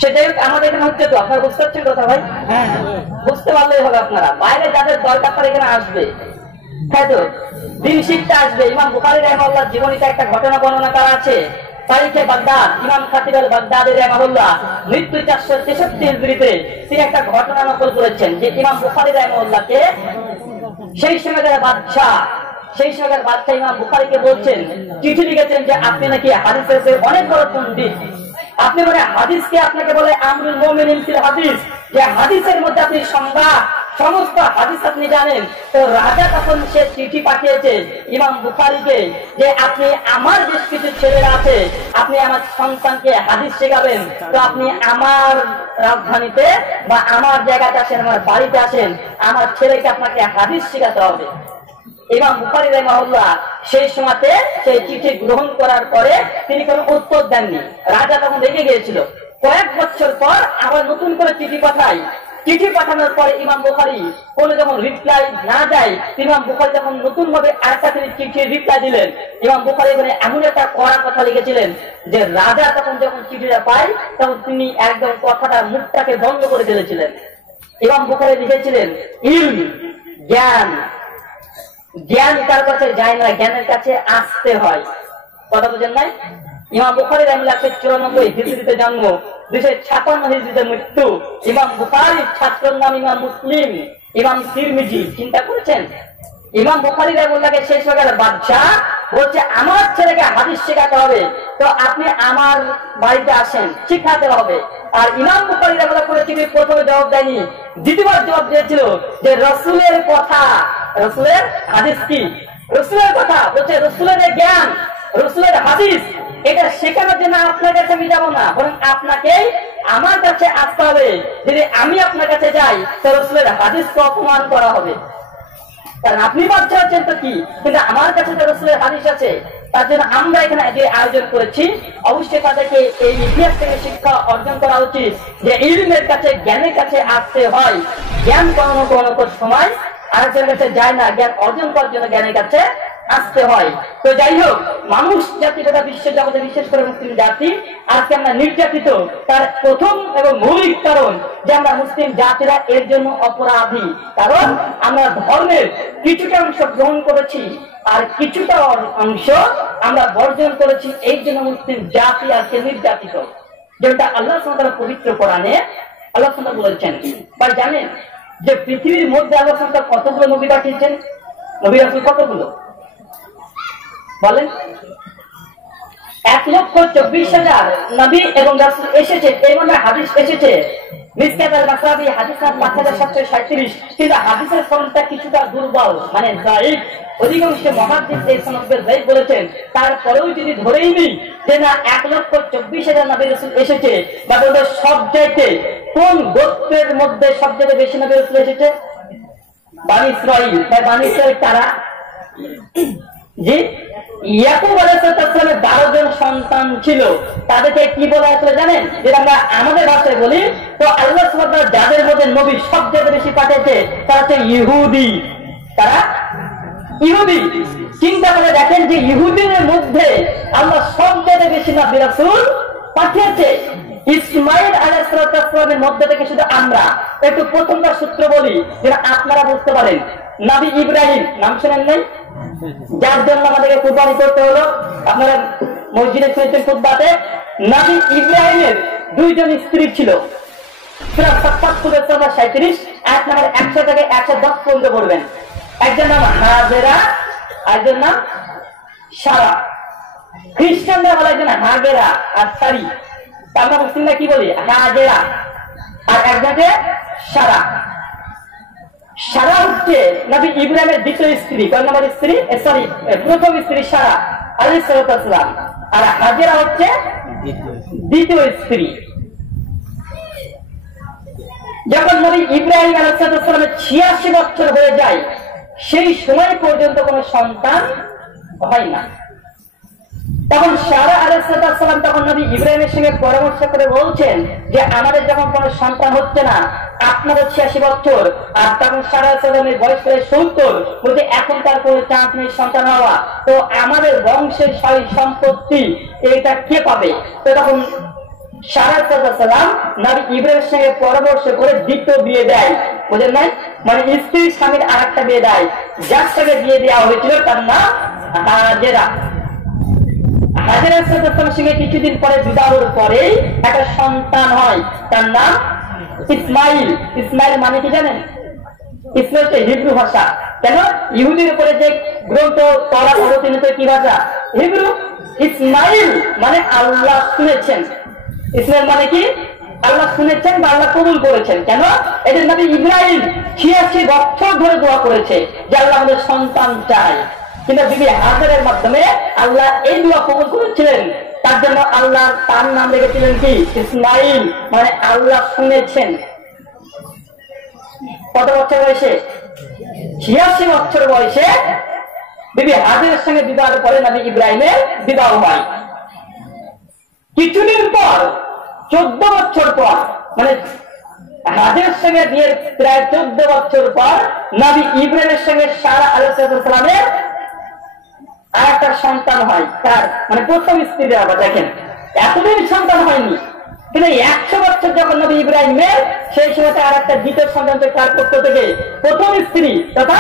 সেটাই আমাদের এখানে হচ্ছে। তো আপনারা বুঝতে পারছেন কথা ভাই? বুঝতে পারলেই হবে। আপনারা বাইরে যাদের দরকার তারা এখানে আসবে, তাই তো? দিন শিখতে আসবে। ইমাম বুখারী রাহিমাহুল্লাহ জীবনীতে একটা ঘটনা বর্ণনা করা আছে। তারিখে বাগদাদ, ইমাম খাতিব আল বাগদাদি রাহিমাহুল্লাহ মৃত্যু 463 হিজরিতে তিনি একটা ঘটনা নকল করেছেন যে ইমাম বুখারী রাহিমাহুল্লাহকে সেই সময় যারা বাদশাহ, সেই সময় বাদশাহ ইমাম বুখারীকে বলছেন, চিঠি লিখেছেন যে আপনি নাকি হাদিসের অনেক বড় পণ্ডিত, আপনি মানে হাদিসকে আপনাকে বলে আমরুল মুমিনিন ফিল হাদিস, যে হাদিসের মধ্যে আপনি সংজ্ঞা সমস্ত হাদিস আপনি জানেন। তো রাজা তখন সে চিঠি পাঠিয়েছে ইমাম বুখারীকে যে আপনি আমার বেশ কিছু ছেলেরা আছে, আপনি আমার সন্তানকে হাদিস শেখাবেন, তো আপনি আমার রাজধানীতে বা আমার জায়গাতে আসেন, আমার বাড়িতে আসেন, আমার ছেলেকে আপনাকে হাদিস শেখাতে হবে। ইমাম বুখারী রাহিমাহুল্লাহ সেই সময়তে সেই চিঠি গ্রহণ করার পরে তিনি কোনো উত্তর দেননি। রাজা তখন রেগে গিয়েছিল। কয়েক বছর পর আবার নতুন করে চিঠি পাঠায়। চিঠি পাঠানোর পরে ইমাম বুখারী কোনো যখন রিপ্লাই না যায়, ইমাম বুখারী যখন নতুন ভাবে আরেকটা তিনি চিঠির রিপ্লাই দিলেন। ইমাম বুখারী এমন একটা কড়া কথা লিখেছিলেন যে রাজা তখন যখন চিঠিটা পায় তখন তিনি একদম কথাটা মুখটাকে বন্ধ করে ফেলেছিলেন। ইমাম বুখারী লিখেছিলেন, ইলম জ্ঞান, জ্ঞান তার কাছে যায় না, জ্ঞানের কাছে আসতে হয়। কথা বুঝেন নাই? ইমাম বুখারী রাহিমাহুল্লাহ 94 হিজরিতে জন্ম, 256 হিজরিতে মৃত্যু। ইমাম বুখারীর ছাত্রের নাম ইমাম মুসলিম, ইমাম তিরমিজি। চিন্তা করেছেন? ইমাম বুখারী রাহিমাহুল্লাহকে শেষ হয়ে গেল বাদশাহ বলছে আমার ছেলেকে হাদিস শেখাতে হবে, তো আপনি আমার বাড়িতে আসেন, শিখাতে হবে। আর ইমাম বুখারী রাহিমাহুল্লাহ করে চিঠি প্রথমে জবাব দেয়নি, দ্বিতীয়বার জবাব দিয়েছিল যে রসুলের কথা, রসুলের হাদিস কি, রসুলের কথা বলছে, রসুলের জ্ঞান, রসুলের হাদিস, এটা শেখানোর জন্য আপনার কাছে আমি যাবো না, বরং আপনাকে আমার কাছে আসতে হবে। যদি আমি আপনার কাছে যাই তো রসুলের হাদিসকে অপমান করা হবে, কারণ আপনি বাচ্চা আছেন তো কি, কিন্তু আমার কাছে তো রসুলের হাদিস আছে। তার জন্য আমরা এখানে যে আয়োজন করেছি, অবশ্যই তাদেরকে এই ইতিহাস থেকে শিক্ষা অর্জন করা উচিত যে ইলমের কাছে, জ্ঞানের কাছে আসতে হয়। জ্ঞান কোনো কোনো সময় আরেকজনের কাছে যায় না, জ্ঞান অর্জন করার জন্য জ্ঞানের কাছে আসতে হয়। তো যাই হোক, মানুষ জাতি তথা বিশ্ব জগতে বিশেষ করে মুসলিম জাতি আজকে আমরা নির্যাতিত, তার প্রথম এবং মৌলিক কারণ যে আমরা মুসলিম জাতিরা এর জন্য অপরাধী। কারণ আমরা ধর্মের কিছুটা অংশ গ্রহণ করেছি আর কিছুটা অংশ আমরা বর্জন করেছি, এই জন্য মুসলিম জাতি আজকে নির্যাতিত। যেটা আল্লাহ সুবহানাহু ওয়া তাআলা পবিত্র কোরআনে আল্লাহ সুবহানাহু ওয়া তাআলা বলেছেন। ভাই জানেন যে পৃথিবীর মধ্যে আল্লাহ সুবহানাহু ওয়া তাআলা কতগুলো নবী পাঠিয়েছেন? নবী রাসূল কতগুলো বলেন? 1,24,000 নবী এবং রাসূল এসেছে, এই মর্মে হাদিস এসেছে। মিসকাত আল-মাসাবি হাদিস নাম্বার 5737, কিন্তু হাদিসের সনদটা কিছুটা দুর্বল, মানে যায়িফ। অধিকাংশ মুহাদ্দিস এই সনদকে যায়িফ বলেছেন। তারপরেও যদি ধরেই নিই যে না 1,24,000 নবী রাসূল এসেছে, বা ওদের সবচাইতে কোন গোত্রের মধ্যে সবচেয়ে বেশি নবী রাসূল এসেছে? বনী ইসরাঈল। তাই বনী ইসরাঈল তারা জি ইয়াকুব আলাইহিস সালামের 12 জন সন্তান ছিল। তাদেরকে কি বলা হয়েছিল জানেন? যেটা আমরা আমাদের ভাষায় বলি, তো আল্লাহ সুবহানাহু ওয়া তাআলা যাদের মধ্যে নবী সবচেয়ে বেশি পাঠিয়েছে তারা হচ্ছে ইহুদি। তারা ইহুদি। চিন্তা করে দেখেন যে ইহুদিদের মধ্যে আল্লাহ সবচেয়ে বেশি নবী রাসূল পাঠিয়েছে। ইসমাইল আলাইহিস সালামের মধ্যে থেকে শুধু আমরা একটু প্রথমটা সূত্র বলি যেটা আপনারা বুঝতে পারেন। নবী ইব্রাহিম নাম শুনেন নাই? যার জন্য আমাদেরকে কুরবানি করতে হলো, আপনারা মসজিদে শুনেছেন খুতবাতে। নবী ইব্রাহিমের 2 জন স্ত্রী ছিল। সূরা সাফফাত সূরা 37 আয়াত নম্বর 100 থেকে 110 পর্যন্ত পড়বেন। একজন নাম হাজেরা, আরেকজন নাম সারা। খ্রিস্টানরা বলে একজন হাজেরা আর সারি, আমরা মুসলিমরা কি বলি? হাজেরা। আর একজনকে সারা। সারা হচ্ছে নবী ইব্রাহিমের দ্বিতীয় স্ত্রী। কয় নম্বর স্ত্রী? সরি, প্রথম স্ত্রী সারা আলাইহিস সালাম। আর হাজেরা হচ্ছে দ্বিতীয় স্ত্রী। যখন নবী ইব্রাহিম আলাইহিস সালামের 86 বছর হয়ে যায়, সেই সময় পর্যন্ত কোনো সন্তান হয় না। তখন সারা আলাইহিস সালাম তখন নবী ইব্রাহিমের সঙ্গে পরামর্শ করে বলছেন যে আমাদের যখন কোনো সন্তান হচ্ছে না, আপনাদের 86 বছর, আর তখন সারা সালামের বয়স প্রায় 70, বলতে এখন তার কোনো চান্স নেই সন্তান হওয়া, তো আমাদের বংশের সয় সম্পত্তি এটা কে পাবে? তো তখন সারা সালাম নবী ইব্রাহিমের সঙ্গে পরামর্শ করে দ্বিতীয় বিয়ে দেয়। বুঝেন নাই? মানে স্ত্রীর স্বামীর আরেকটা বিয়ে দেয়। যার সঙ্গে বিয়ে দেওয়া হয়েছিল তার নাম হাজেরা। হাজেরার সঙ্গে কিছুদিন পরে বিবাহের পরে একটা সন্তান হয়, তার নাম ইসমাইল। ইসমাইল মানে কি জানেন? ইসমাইল হচ্ছে হিব্রু ভাষা। কেন? ইহুদির উপরে যে গ্রন্থ তওরাত অবতীর্ণ কি ভাষা? হিব্রু। ইসমাইল মানে আল্লাহ শুনেছেন। ইসমাইল মানে কি? আল্লাহ শুনেছেন বা আল্লাহ কবুল করেছেন। কেন? এদের নবী ইব্রাহিম 86 বছর ধরে দোয়া করেছে যে আল্লাহ আমাদের সন্তান চাই, কিন্তু বিবি হাজারের মাধ্যমে আল্লাহ এই দোয়া কবুল করেছিলেন। তার জন্য আল্লাহ তার নাম রেখেছিলেন কি? ইসমাইল, মানে আল্লাহ শুনেছেন। কত বছর বয়সে? 86 বছর বয়সে বিবি হাজারের সঙ্গে বিবাহের পরে নবী ইব্রাহিমের বিবাহ হয়। কিছুদিন পর 14 বছর পর, মানে হাজের সঙ্গে বিয়ের প্রায় 14 বছর পর নবী ইব্রাহিমের সঙ্গে সারা আলাইহিস সালামের আর একটা সন্তান হয়। তার মানে প্রথম স্ত্রীর আবার দেখেন এতদিন সন্তান হয়নি, কিন্তু 100 বছর যখন নবী ইব্রাহিমের, সেই সময়টা আর একটা দ্বিতীয় সন্তান তার পক্ষ থেকে প্রথম স্ত্রী তথা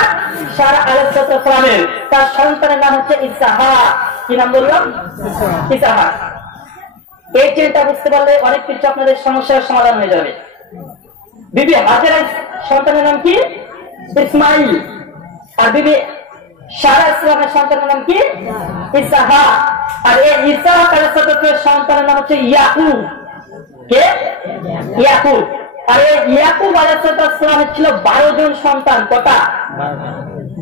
সারা আলাইহিস সালামের, তার সন্তানের নাম হচ্ছে ইসহাক। কি নাম বললাম? ইসহাক। এই চিন্তা বুঝতে পারলে অনেক কিছু আপনাদের সমস্যার সমাধান হয়ে যাবে। বিবি হাজেরার সন্তানের নাম কি? ইসমাইল। আর বিবি সারা ইসলামের সন্তানের নাম কি? ইসহাক। আর এই ইসহাক আলাইহিস সন্তানের নাম হচ্ছে ইয়াকুব। কে? ইয়াকুব। আর এই ইয়াকুব আলাইহিস সালামের ছিল 12 জন সন্তান। কটা?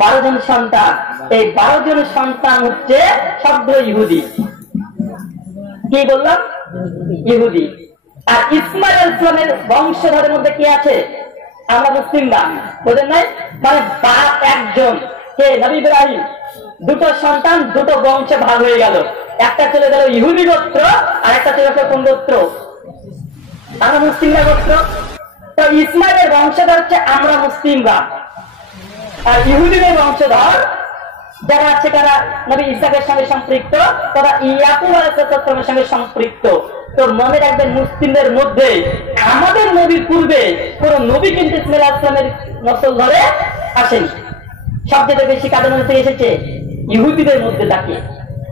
12 জন সন্তান। এই 12 জন সন্তান হচ্ছে সবগুলো ইহুদি। কি বললাম? ইহুদি। আর ইসমাইল আলাইহিস সালামের বংশধরের মধ্যে কি আছে? আমরা মুসলিমরা। বুঝেন নাই? মানে বাপ একজন, কে? নবী ইব্রাহিম। দুটো সন্তান, দুটো বংশে ভাগ হয়ে গেল। একটা চলে গেল ইহুদি গোত্র, আর একটা চলে গেল কোন গোত্র? আমরা মুসলিমরা গোত্র। তো ইসমাইলের বংশধর হচ্ছে আমরা মুসলিমরা, আর ইহুদিদের বংশধর যারা আছে তারা নবী ইসহাকের সঙ্গে সম্পৃক্ত, তারা ইয়াকুব আলাইহিস সালামের সঙ্গে সম্পৃক্ত। তো মনে রাখবেন, মুসলিমদের মধ্যে আমাদের নবীর পূর্বে কোন নবী কিন্তু ইসমাইল আলাইহিস সালামের নসল ধরে আসেনি। সবচেয়ে বেশি কাদের মধ্যে এসেছে? ইহুদিদের মধ্যে থাকে।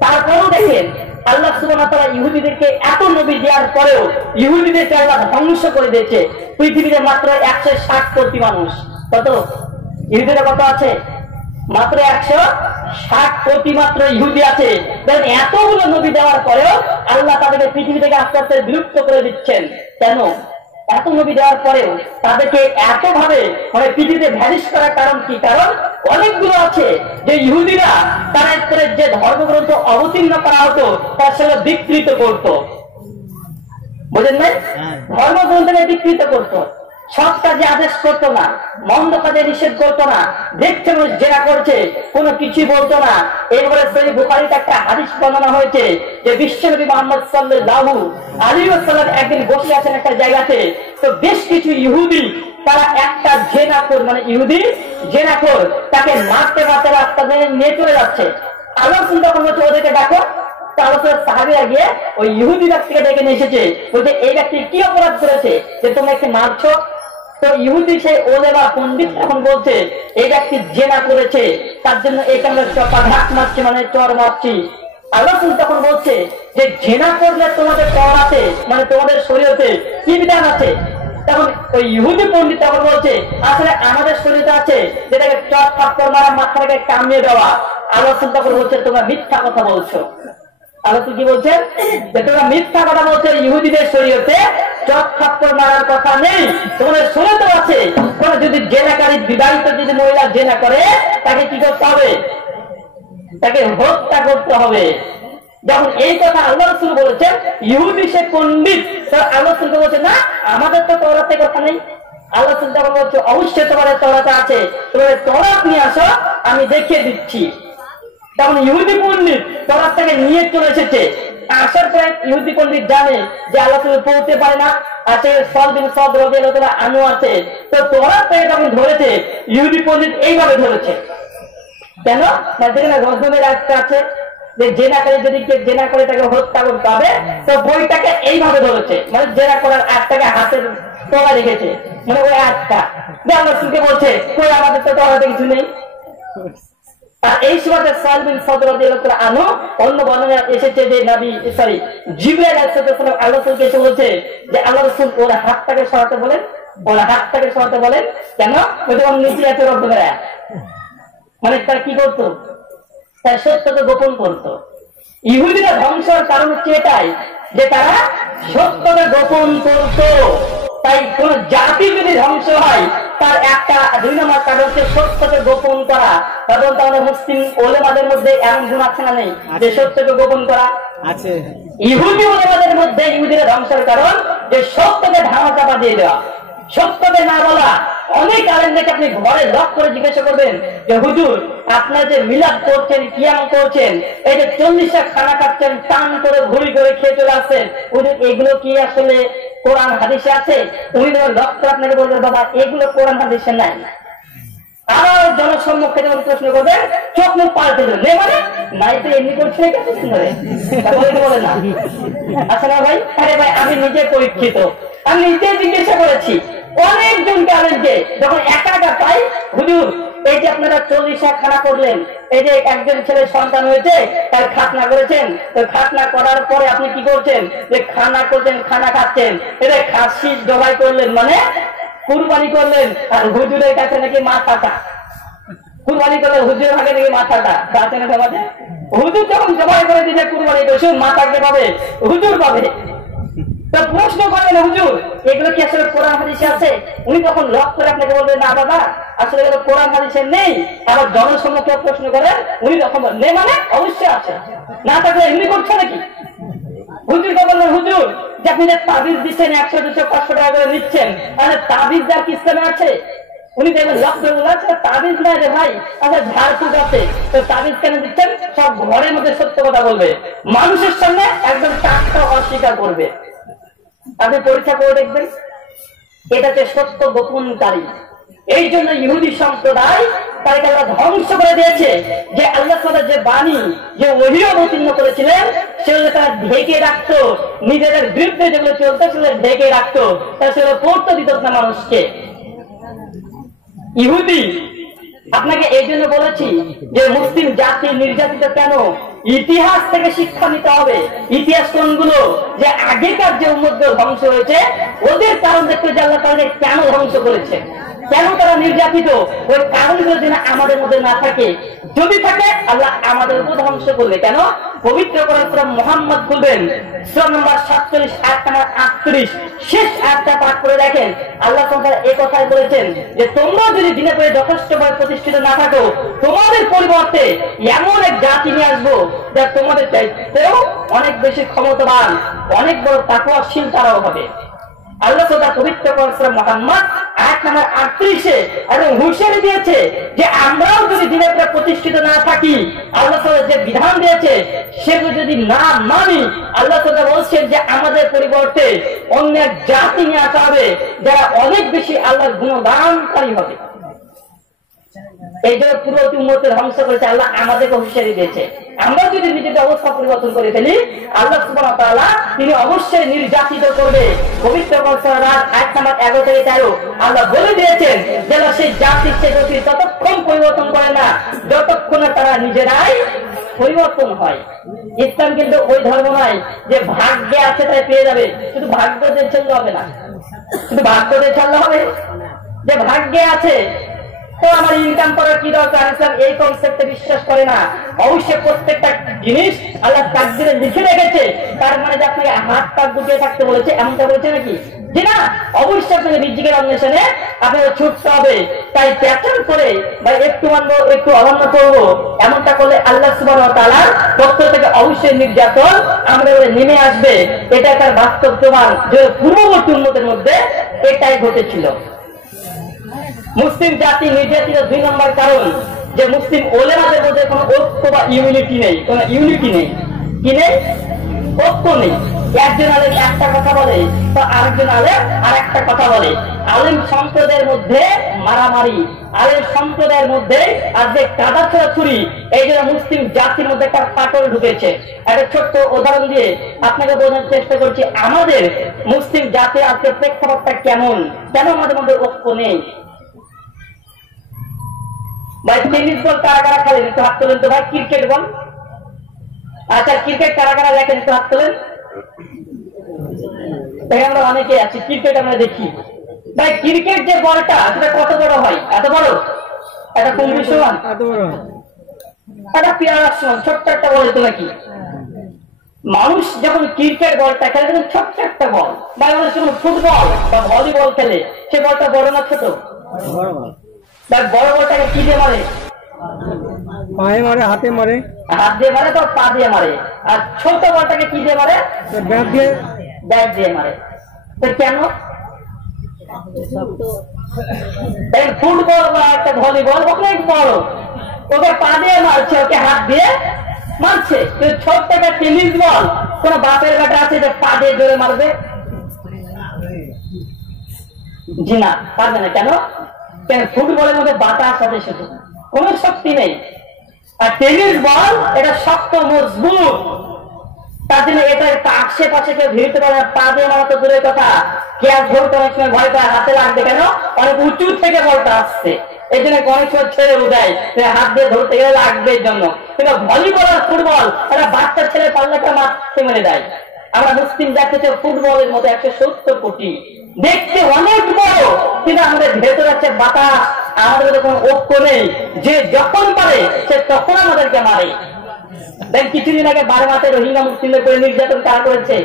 তারপরেও দেখেন আল্লাহ সুবহানাহু ওয়া তাআলা ইহুদিদেরকে এত নবী দেওয়ার পরেও ইহুদিদেরকে আল্লাহ ধ্বংস করে দিয়েছে। পৃথিবীতে মাত্র 160 কোটি মানুষ। কত? ইহুদিরা কত আছে? মাত্র 160 কোটি মাত্র ইহুদি আছে। দেখেন এতগুলো নবী দেওয়ার পরেও আল্লাহ তাদেরকে পৃথিবী থেকে আস্তে আস্তে বিলুপ্ত করে দিচ্ছেন। কেন? এত নবী দেওয়ার পরেও তাদেরকে এত ভাবে মানে পৃথিবীতে ভ্যানিশ করার কারণ কি? কারণ অনেকগুলো আছে যে ইহুদিরা তার যে ধর্মগ্রন্থ অবতীর্ণ করা হতো তার সঙ্গে বিকৃত করত। বুঝেন নাই? ধর্মগ্রন্থকে বিকৃত করত। সৎ কাজে আদেশ করতো না, মন্দ কাজে নিষেধ করতো না, দেখতে মানুষ জেরা করছে কোনো কিছুই বলতো না। এরপরে সহিহ বুখারীতে একটা হাদিস বর্ণনা হয়েছে যে বিশ্বনবী মুহাম্মদ সাল্লাল্লাহু আলাইহি ওয়াসাল্লাম একদিন বসে আছেন একটা জায়গাতে, তো বেশ কিছু ইহুদি তারা একটা জেনাখোর, মানে ইহুদি জেনাখোর, তাকে মারতে মারতে রাস্তা দিয়ে নিয়ে চলে যাচ্ছে। আল্লাহ তখন বলছে ওদেরকে ডাকো। সাহাবীরা গিয়ে ওই ইহুদি ব্যক্তিকে ডেকে নিয়ে এসেছে, বলছে এই ব্যক্তি কি অপরাধ করেছে যে তোমরা একে মারছো? তো ইহুদি সেই ওলেমা পণ্ডিত এখন বলছে এই ব্যক্তি জেনা করেছে, তার জন্য একে আমরা চপাঘাত মারছি, মানে চর মারছি। আল্লাহ তখন বলছে যে জেনা করলে তোমাদের তওরাতে, মানে তোমাদের শরীয়তে কি বিধান আছে? তখন ওই ইহুদি পণ্ডিত তখন বলছে আসলে আমাদের শরীয়তে আছে যেটাকে চর থাপ্পড় মারা, মাথাটাকে কামিয়ে দেওয়া। আল্লাহ তখন বলছে তোমরা মিথ্যা কথা বলছো। আল্লাহ কি বলছেন? যে তোমরা মিথ্যা কথা বলছো, ইহুদিদের শরীয়তে চট থাপ্পড় মারার কথা নেই, তোমাদের শরীয়তে আছে। কোন যদি জেনাকারী বিবাহিত যদি মহিলা জেনা করে তাকে কি করতে হবে? তাকে হত্যা করতে হবে। যখন এই কথা আল্লাহ রাসূল বলেছেন, ইহুদি সে পণ্ডিত, আল্লাহ রাসূল বলছে না আমাদের তো তওরাতে কথা নেই। আল্লাহ রাসূল তখন বলছে অবশ্যই তোমাদের তওরাতে আছে, তোমাদের তওরাত নিয়ে আসো, আমি দেখিয়ে দিচ্ছি। তখন ইহুদি পণ্ডিত তওরাত থেকে নিয়ে চলে এসেছে। আসার পরে ইহুদি পণ্ডিত জানে যে আল্লাহ পড়তে পারে না, আছে সলবিন সদ রাদিয়াল্লাহু তাআলা আনহু আছে, তো তওরাত থেকে যখন ধরেছে ইহুদি পণ্ডিত এইভাবে ধরেছে। কেন? যেখানে রজমের একটা আছে যে জেনাকারী যদি কেউ জেনা করে তাকে হত্যা করতে হবে, তো বইটাকে এইভাবে ধরেছে, মানে জেনা করার আটটাকে হাতের তলা রেখেছে, মানে ওই আটটা আল্লাহ রাসূলকে বলছে কই আমাদের তো তওরাতে কিছু নেই। আর এই সময় সালবিন সদর রাদিয়াল্লাহু তাআলা আনহু অন্য বর্ণনা এসেছে যে নবী জিবরাইল আলাইহিস সালাম আল্লাহ রাসূলকে এসে বলছে যে আল্লাহ রাসূল ওর হাতটাকে সরাতে বলেন, ওর হাতটাকে সরাতে বলেন, কেন? ওই তখন নিচে আছে রক্ত বেড়া, মানে তারা কি করতো? তার সত্যকে গোপন করতো। ইহুদিরা ধ্বংসের কারণ হচ্ছে এটাই যে তারা সত্যকে গোপন করতো। তাই কোন জাতি যদি ধ্বংস হয় তার একটা 2 নম্বর কারণ হচ্ছে সত্যকে গোপন করা। তখন তাহলে মুসলিম ওলেমাদের মধ্যে এমন গুণ আছে না নেই যে সত্যকে গোপন করা আছে? ইহুদি ওলেমাদের মধ্যে ইহুদিরা ধ্বংসের কারণ যে সত্যকে ধামা চাপা দিয়ে দেওয়া, সত্যকে না বলা। অনেক আলেমদেরকে আপনি ঘরে লক করে জিজ্ঞাসা করবেন যে হুজুর আপনারা যে মিলাদ করছেন, কিয়াম করছেন, এই যে 40টা খানা খাচ্ছেন, টান করে ঘুরি করে খেয়ে চলে আসছেন, হুজুর এগুলো কি আসলে কোরআন হাদিসে আছে? উনি লক করে আপনাকে বলবেন বাবা এগুলো কোরআন হাদিসে নাই। আবার জনসম্মুখে যখন প্রশ্ন করবেন চোখ মুখ পাল্টে দেবেন, মানে নাই তো এমনি করছে বলে না। আচ্ছা না ভাই, আরে ভাই আমি নিজে পরীক্ষিত, আমি নিজে জিজ্ঞাসা করেছি অনেকজন কারণকে, যখন একা একা পাই হুজুর এই যে আপনারা 40টা খানা করলেন, এই যে একজন ছেলে সন্তান হয়েছে তার খাতনা করেছেন, তো খাতনা করার পরে আপনি কি করছেন? যে খানা করছেন, খানা খাচ্ছেন, এটা খাসি জবাই করলেন মানে কুরবানি করলেন, আর হুজুরের কাছে নাকি মাথাটা কুরবানি করলে হুজুরের ভাগে নাকি মাথাটা আছে না সমাজে। হুজুর যখন জবাই করে দিচ্ছে কুরবানি করছে, মাথাকে পাবে হুজুর পাবে। তো প্রশ্ন করেন হুজুর এগুলো কি আসলে কোরআন হাদিসে আছে? উনি তখন লক করে আপনাকে বলবেন না বাবা আসলে এগুলো কোরআন হাদিসে নেই। আবার জনসম্মুখে প্রশ্ন করেন, উনি তখন নেই মানে অবশ্যই আছে, না থাকলে এমনি করছে নাকি? হুজুর কে বললেন হুজুর যে আপনি যে তাবিজ দিচ্ছেন 100, 200, 500 টাকা করে নিচ্ছেন, তাহলে তাবিজ যার কি ইসলামে আছে? উনি দেখবেন লক করে বলছে তাবিজ নাই রে ভাই, আচ্ছা ঝাড়ফুঁক আছে, তো তাবিজ কেন দিচ্ছেন? সব ঘরের মধ্যে সত্য কথা বলবে, মানুষের সামনে একদম টাকটা অস্বীকার করবে। আপনি পরীক্ষা করে দেখবেন, এটা হচ্ছে সত্য গোপনকারী। এই জন্য ইহুদি সম্প্রদায় তাকে আল্লাহ ধ্বংস করে দিয়েছে। যে আল্লাহ তাআলা যে বাণী, যে ওহী অবতীর্ণ করেছিলেন সেগুলো তারা ঢেকে রাখতো, নিজেদের বিরুদ্ধে যেগুলো চলতো সেগুলো ঢেকে রাখতো, তারা সেগুলো পড়তে দিত না মানুষকে। ইহুদি আপনাকে এই জন্য বলেছি যে মুসলিম জাতি নির্যাতিত কেন, ইতিহাস থেকে শিক্ষা নিতে হবে। ইতিহাস কোনগুলো? যে আগেকার যে উম্মতগুলো ধ্বংস হয়েছে ওদের কারণ দেখতে যে আল্লাহ তাআলা কেন ধ্বংস করেছে, কেন তারা নির্যাতিত, ওই কারণগুলো যেন আমাদের মধ্যে না থাকে। যদি থাকে আল্লাহ আমাদের উপর ধ্বংস করবে। কেন? পবিত্র কোরআন সূরা মুহাম্মদ খুলবেন, সূরা নম্বর 47 আয়াত নম্বর 38 শেষ আয়াতটা পাঠ করে দেখেন। আল্লাহ তাআলা এই কথাই বলেছেন যে তোমরা যদি দিনের পরে যথেষ্টভাবে প্রতিষ্ঠিত না থাকো, তোমাদের পরিবর্তে এমন এক জাতি নিয়ে আসবো যা তোমাদের চাইতেও অনেক বেশি ক্ষমতাবান, অনেক বড় তাকওয়াশীল তারাও হবে। আল্লাহ তাআলা পবিত্র কোরআন সূরা মুহাম্মদ আয়াত নম্বর 38 এবং হুঁশিয়ারি দিয়েছে যে আমরাও যদি দিনের পরে প্রতিষ্ঠিত না থাকি, আল্লাহ তাআলা যে বিধান দিয়েছে সেগুলো যদি না মানি, আল্লাহ তাআলা বলছেন যে আমাদের পরিবর্তে অন্য এক জাতি নিয়ে আসা হবে যারা অনেক বেশি আল্লাহর গুণগানকারী হবে। এই জন্য পুরোটি উম্মতকে ধ্বংস করেছে আল্লাহ আমাদেরকে হুঁশিয়ারি দিয়েছে। আমরা যদি নিজেদের অবস্থা পরিবর্তন করে ফেলি, আল্লাহ সুবহানাহু ওয়া তাআলা তিনি অবশ্যই নির্যাতিত করবে। পবিত্র কোরআন আয়াত নম্বর 11 থেকে 13 আল্লাহ বলে দিয়েছেন যে সেই জাতির সে গতি ততক্ষণ পরিবর্তন করে না যতক্ষণ না তারা নিজেরাই পরিবর্তন হয়। ইসলাম কিন্তু ওই ধর্ম নয় যে ভাগ্যে আছে তাই পেয়ে যাবে, শুধু ভাগ্য দিয়ে চললে হবে না, শুধু ভাগ্য দিয়ে চললে হবে যে ভাগ্যে আছে তো আমার ইনকাম করার কি দরকার। ইসলাম এই কনসেপ্টে বিশ্বাস করে না। অবশ্যই প্রত্যেকটা জিনিস আল্লাহ তাকদীরে লিখে রেখেছে, তার মানে যে আপনাকে হাত পা গুটিয়ে থাকতে বলেছে এমনটা বলেছে নাকি? যে না, অবশ্যই আপনাকে রিজিকের অন্বেষণে আপনাকে ছুটতে হবে। তাই প্যাটার্ন করে বা একটু মানবো একটু অমান্য করবো এমনটা করলে আল্লাহ সুবহানাহু ওয়া তাআলার পক্ষ থেকে অবশ্যই নির্যাতন আমাদের উপরে নেমে আসবে। এটা তার বাস্তব প্রমাণ যে পূর্ববর্তী উম্মতের মধ্যে এটাই ঘটেছিল। মুসলিম জাতি নির্যাতিত 2 নম্বর কারণ যে মুসলিম ওলেমাদের মধ্যে কোনো ঐক্য বা ইউনিটি নেই, কোনো ইউনিটি নেই। কি নেই? ঐক্য নেই। একজন আলেম একটা কথা বলে তো আরেকজন আলেম আর একটা কথা বলে। আলেম সম্প্রদায়ের মধ্যে মারামারি, আলেম সম্প্রদায়ের মধ্যে আর যে কাদা ছোড়াছুরি, এই জন্য মুসলিম জাতির মধ্যে একটা ফাটল ঢুকেছে। একটা ছোট্ট উদাহরণ দিয়ে আপনাকে বোঝানোর চেষ্টা করছি আমাদের মুসলিম জাতির আজকে প্রেক্ষাপটটা কেমন, কেন আমাদের মধ্যে ঐক্য নেই। ভাই টেনিস বল কারা কারা খেলেন একটু হাত তোলেন তো ভাই। ক্রিকেট বল, আচ্ছা ক্রিকেট কারা কারা দেখেন একটু হাত তোলেন। আমরা অনেকে আছি ক্রিকেট আমরা দেখি, ভাই ক্রিকেট যে বলটা সেটা কত বড় হয়? এত বড়, একটা কুমড়ি সমান, এত বড় হয়। একটা পেয়ারার সমান, ছোট্ট একটা বল তো নাকি? মানুষ যখন ক্রিকেট বলটা খেলে তখন ছোট্ট একটা বল, বা মানুষ যখন ফুটবল বা ভলিবল খেলে সে বলটা বড় না ছোট? বড় বড়। বা বড় বলটাকে কি দিয়ে মারে? পায়ে মারে, হাতে মারে, হাত দিয়ে মারে, তো পা দিয়ে মারে। আর ছোট বলটাকে কি দিয়ে মারে? ব্যাট দিয়ে। ব্যাট দিয়ে মারে। তো কেন? ফুটবল বা একটা ভলিবল অনেক বড়, ওকে পা দিয়ে মারছে, ওকে হাত দিয়ে মারছে। কিন্তু ছোট্ট একটা টেনিস বল কোন বাপের বেটা আছে যে পা দিয়ে জোরে মারবে? জি না, পারবে না। কেন? কেন? ফুটবলের মধ্যে বাতাস আছে, শুধু কোন শক্তি নেই। আর টেনিস বল এটা শক্ত, মজবুত, তার জন্য এটা একটা আশেপাশে কেউ ভিড়তে পারে না। পা দিয়ে মারা তো দূরের কথা, ক্যাচ ধরতে অনেক সময় ভয় পায়, হাতে লাগবে। কেন? অনেক উঁচু থেকে বলটা আসছে, এই জন্য অনেক সময় ছেড়ে উঠায়, হাত দিয়ে ধরতে গেলে লাগবে এর জন্য। কিন্তু ভলিবল আর ফুটবল একটা বাচ্চা ছেলে পারলে একটা মাঠে মেরে দেয়। আমরা মুসলিম জাতিতে ফুটবলের মধ্যে 170 কোটি, দেখতে অনেক বড়, কিন্তু আমাদের ভেতরে আছে বাতাস, আমাদের কোনো ঐক্য নেই। যে যখন পারে সে তখন আমাদেরকে মারে। দেখ কিছুদিন আগে বারমাতে রোহিঙ্গা মুসলিমদের করে নির্যাতন কারা করেছে?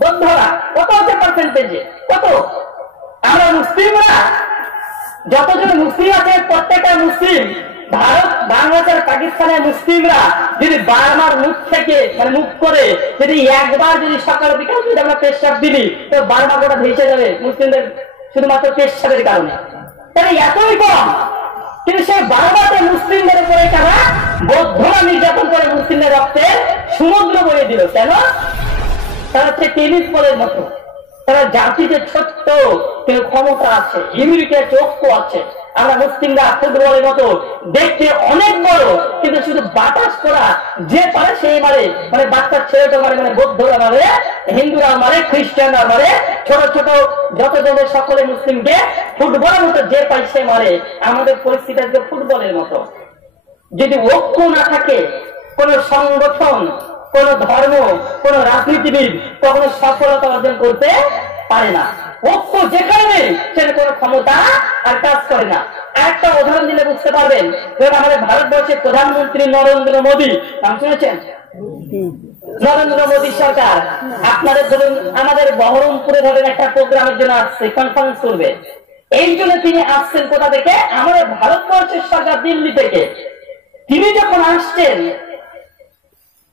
বন্ধুরা কত আছে পার্সেন্টেজে? কত? আমরা মুসলিমরা যতজন মুসলিম আছে প্রত্যেকটা মুসলিম, ভারত, বাংলাদেশ, পাকিস্তানের মুসলিমরা যদি বারবার মুখ থেকে মানে মুখ করে যদি একবার যদি সকাল বিকাল যদি আমরা পেশাব দিলি, তো বারবার ওটা ভেসে যাবে মুসলিমদের শুধুমাত্র পেশাবের কারণে। তাহলে এতই কম, কিন্তু সে বারবারে মুসলিমদের উপরে তারা বৌদ্ধরা নির্যাতন করে মুসলিমদের রক্তে সমুদ্র বয়ে দিল। কেন? তারা হচ্ছে টেনিস বলের মতো, তারা জাতিতে ছোট্ট কিন্তু ক্ষমতা আছে, ইমিউনিটি আছে, ঐক্য আছে। আমরা মুসলিমরা ফুটবলের মতো দেখতে অনেক বড়, কিন্তু শুধু বাতাস করা যে পারে সেই মারে। মানে বাচ্চার ছেলেটা মারে, মানে বৌদ্ধরা মারে, হিন্দুরা মারে, খ্রিস্টানরা মারে, ছোট ছোট যত জনের সকলে মুসলিমকে ফুটবলের মতো যে পাই সে মারে। আমাদের পরিস্থিতি আজকে ফুটবলের মতো। যদি ঐক্য না থাকে, কোন সংগঠন, কোন ধর্ম, কোন রাজনীতিবিদ কখনো সফলতা অর্জন করতে পারে না। ঐক্য যেখানে নেই সেটা কোন ক্ষমতা আর কাজ করে না। একটা উদাহরণ দিলে বুঝতে পারবেন। ধরুন আমাদের ভারতবর্ষের প্রধানমন্ত্রী নরেন্দ্র মোদী, নাম শুনেছেন? নরেন্দ্র মোদী সরকার আপনাদের ধরুন আমাদের বহরমপুরে ধরেন একটা প্রোগ্রামের জন্য আসছে, কনফারেন্স করবে। এই জন্য তিনি আসছেন কোথা থেকে? আমাদের ভারতবর্ষের সরকার দিল্লি থেকে। তিনি যখন আসছেন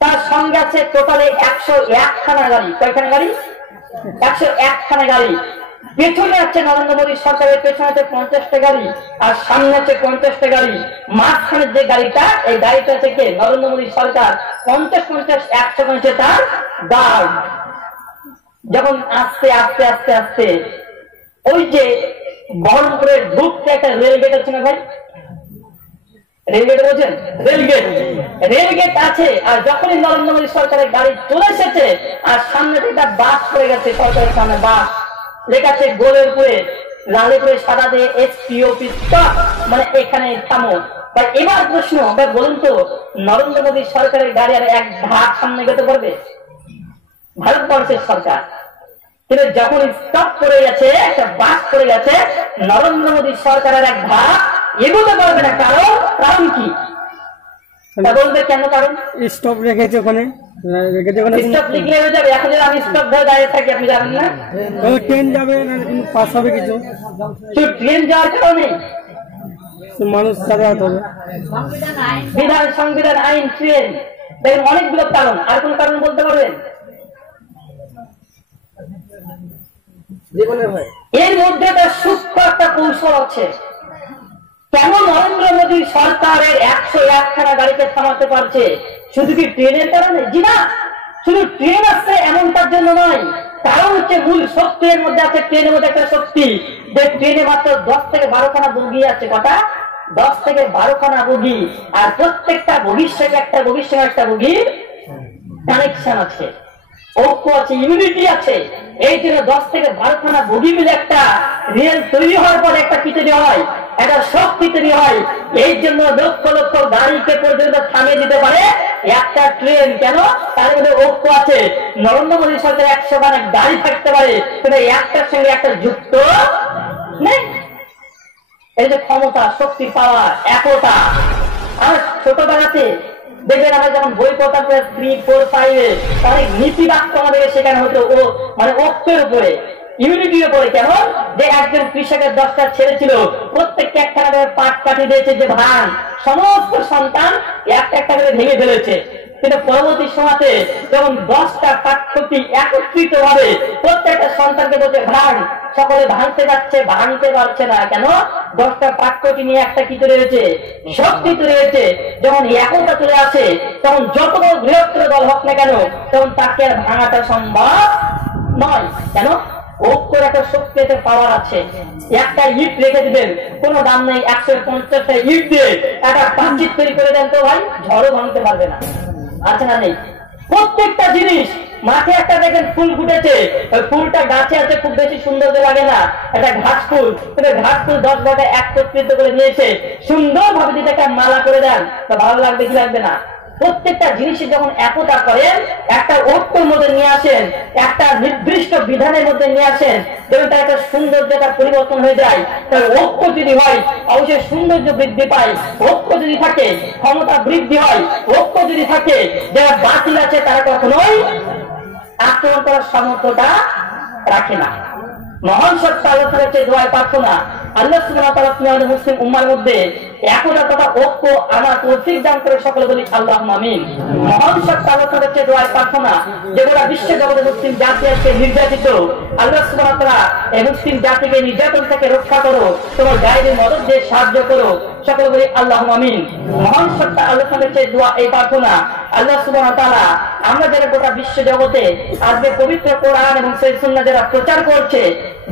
তার সঙ্গে আছে টোটালে 101 খানা গাড়ি। কয়খানা গাড়ি? 101 খানা গাড়ি। পেছনে আছে নরেন্দ্র মোদী সরকারের পেছনে আছে 50টা গাড়ি, আর সামনে আছে 50টা গাড়ি। মাঝখানের যে গাড়িটা, এই গাড়িটা থেকে নরেন্দ্র মোদী সরকার 50-50-100 তার গার্ড। যখন আস্তে আস্তে আস্তে আস্তে ওই যে বহরমপুরের ঢুকতে একটা রেলগেট আছে না ভাই? রেলগেট বলছেন? রেলগেট আছে। আর যখনই নরেন্দ্র মোদী সরকারের গাড়ি চলে এসেছে আর সামনে থেকে বাস পড়ে গেছে, সরকারের সামনে বাস লেখা আছে গোলের উপরে লালে করে সাদা দিয়ে এসপিওপি স্টপ, মানে এখানে থামো। এবার প্রশ্ন, বলুন তো নরেন্দ্র মোদী সরকারের গাড়ি আর এক ধাপ সামনে যেতে পারবে? ভারতবর্ষের সরকার। কিন্তু যখন স্টপ করে গেছে, একটা বাস পড়ে গেছে, নরেন্দ্র মোদী সরকারের এক ধাপ এগোতে পারবে না। কারণ কি বলবে? কেন? কারণ স্টপ রেখেছে ওখানে, স্টপ লিখলে হয়ে যাবে। এখন যদি আমি স্টপ ধরে দাঁড়িয়ে থাকি, আপনি জানেন না ট্রেন যাবে না, পাস হবে কিছু। ট্রেন যাওয়ার কারণে মানুষ যাতায়াত হবে। বিধান, সংবিধান, আইন, ট্রেন, দেখেন অনেকগুলো কারণ। আর কোন কারণ বলতে পারবেন? এর মধ্যে একটা সূক্ষ্ম একটা কৌশল আছে। কেন নরেন্দ্র মোদী সরকারের 101 খানা গাড়িকে থামাতে পারছে? শুধু কি ট্রেনের কারণে? জি না, শুধু ট্রেন আসছে এমন তার জন্য নয়। কারণ হচ্ছে মূল শক্তির মধ্যে আছে, ট্রেনের মধ্যে একটা শক্তি। যে ট্রেনে মাত্র 10 থেকে 12 খানা বগি আছে। কটা? 10 থেকে 12 খানা বগি। আর প্রত্যেকটা বগির সঙ্গে একটা বগির কানেকশন আছে, ঐক্য আছে, ইউনিটি আছে। এই জন্য 10 থেকে 12 খানা বগি মিলে একটা রেল তৈরি হওয়ার পরে একটা পিটে দেওয়া হয়। একটা শক্তি তৈরি হয়। এই জন্য লক্ষ লক্ষ গাড়িকে পর্যন্ত থামিয়ে দিতে পারে একটা ট্রেন। কেন? তার মধ্যে ঐক্য আছে। নরেন্দ্র মোদী সরকার 100 খানা গাড়ি থাকতে পারে, কিন্তু একটার সঙ্গে একটা যুক্ত নেই। এই যে ক্ষমতা, শক্তি, পাওয়ার, একতা। আমার ছোটবেলাতে দেখবেন আমরা যখন বই পড়তাম 3, 4, 5 তাহলে নীতি বাক্য আমাদের সেখানে হতো ও মানে ঐক্যের উপরে, ইউনিটির উপরে। কেমন? যে একজন কৃষকের 10টা ছেলে ছিল, প্রত্যেককে একখানা করে পাট কাটি দিয়েছে যে ধান, সমস্ত সন্তান একটা একটা করে ভেঙে ফেলেছে। কিন্তু পরবর্তী সময়তে যখন 10টা পাটকটি একত্রিত ভাবে প্রত্যেকটা সন্তানকে বলছে ধান, সকলে ভাঙতে যাচ্ছে, ভাঙতে পারছে না। কেন? 10টা পাটকটি নিয়ে একটা কি তৈরি হয়েছে? শক্তি তৈরি হয়েছে। যখন একতা চলে আসে তখন যত বড় বৃহত্তর দল হোক না কেন, তখন তাকে আর ভাঙাটা সম্ভব নয়। কেন? ঐক্যের একটা শক্তি, একটা পাওয়ার আছে। একটা ইট রেখে দিবেন, কোনো দাম নেই, 150টা ইট দিয়ে একটা প্রাচীর তৈরি করে দেন তো ভাই, ঝড়ও ভাঙতে পারবে না। আছে না? নেই। প্রত্যেকটা জিনিস, মাঠে একটা দেখেন ফুল ফুটেছে, ফুলটা গাছে আছে, খুব বেশি সুন্দর লাগে না, একটা ঘাস ফুল, কিন্তু ঘাস ফুল 10 ঘন্টা একত্রিত করে নিয়েছে, সুন্দর ভাবে যদি একটা মালা করে দেন তা ভালো লাগবে কি লাগবে না? প্রত্যেকটা জিনিসে যখন একতা করেন, একটা ঐক্যের মধ্যে নিয়ে আসেন, একটা নির্দিষ্ট বিধানের মধ্যে নিয়ে আসেন, যেমন তার একটা সৌন্দর্যতা পরিবর্তন হয়ে যায়। তার ঐক্য যদি হয় অবশ্যই সৌন্দর্য বৃদ্ধি পায়। ঐক্য যদি থাকে ক্ষমতা বৃদ্ধি হয়। ঐক্য যদি থাকে যারা বাতিল আছে তারা কখনোই আক্রমণ করার সামর্থ্যটা রাখে না। মহান সত্তা আল্লাহ তাআলার কাছে দোয়া প্রার্থনা, আল্লাহ সুবহানাহু ওয়া তাআলা তুমি আমাদের মুসলিম উম্মার মধ্যে একতা তথা ঐক্য আমার তৌফিক দান করে সকলে বলি আল্লাহুম্মা আমিন। মহান সত্তা আল্লাহ তাআলার কাছে দোয়া প্রার্থনা, যে গোটা বিশ্ব জগতে মুসলিম জাতি আজকে নির্যাতিত, আল্লাহ সুবহানাহু ওয়া তাআলা এই মুসলিম জাতিকে নির্যাতন থেকে রক্ষা করো, তোমার গায়েবের মদদ দিয়ে সাহায্য করো, সকলে বলি আল্লাহুম্মা আমিন। মহান সত্তা আল্লাহ তাআলার কাছে দোয়া এই প্রার্থনা, আল্লাহ সুবহানাহু ওয়া তাআলা আমরা যারা গোটা বিশ্ব জগতে আজকে পবিত্র কোরআন এবং সহিহ সুন্নাহ যারা প্রচার করছে,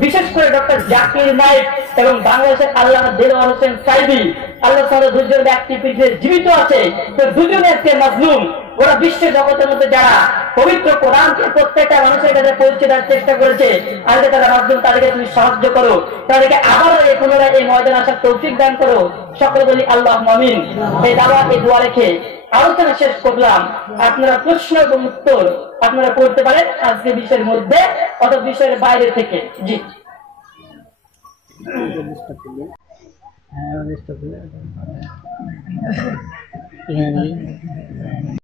বিশেষ করে ডক্টর জাকির নায়েক এবং বাংলাদেশের আল্লামা দেলোয়ার হোসেন সাইদি, আল্লাহ তাআলা দুজন ব্যক্তি পৃথিবীতে জীবিত আছে, তো দুজনের চেয়ে মাজলুম গোটা বিশ্ব জগতের মধ্যে যারা পবিত্র কোরআনকে প্রত্যেকটা মানুষের কাছে পৌঁছে দেওয়ার চেষ্টা করেছে, আজকে তারা মাজলুম, তাদেরকে তুমি সাহায্য করো, তাদেরকে আবারও এই পুনরায় এই ময়দানে আসার তৌফিক দান করো, সকলে বলি আল্লাহুম্মা আমিন। এই দাওয়া, এই দোয়া রেখে আলোচনা শেষ করলাম। আপনারা প্রশ্ন এবং উত্তর আপনারা করতে পারেন আজকে বিষয়ের মধ্যে অথবা বিষয়ের বাইরে থেকে। জি। হ্যাঁ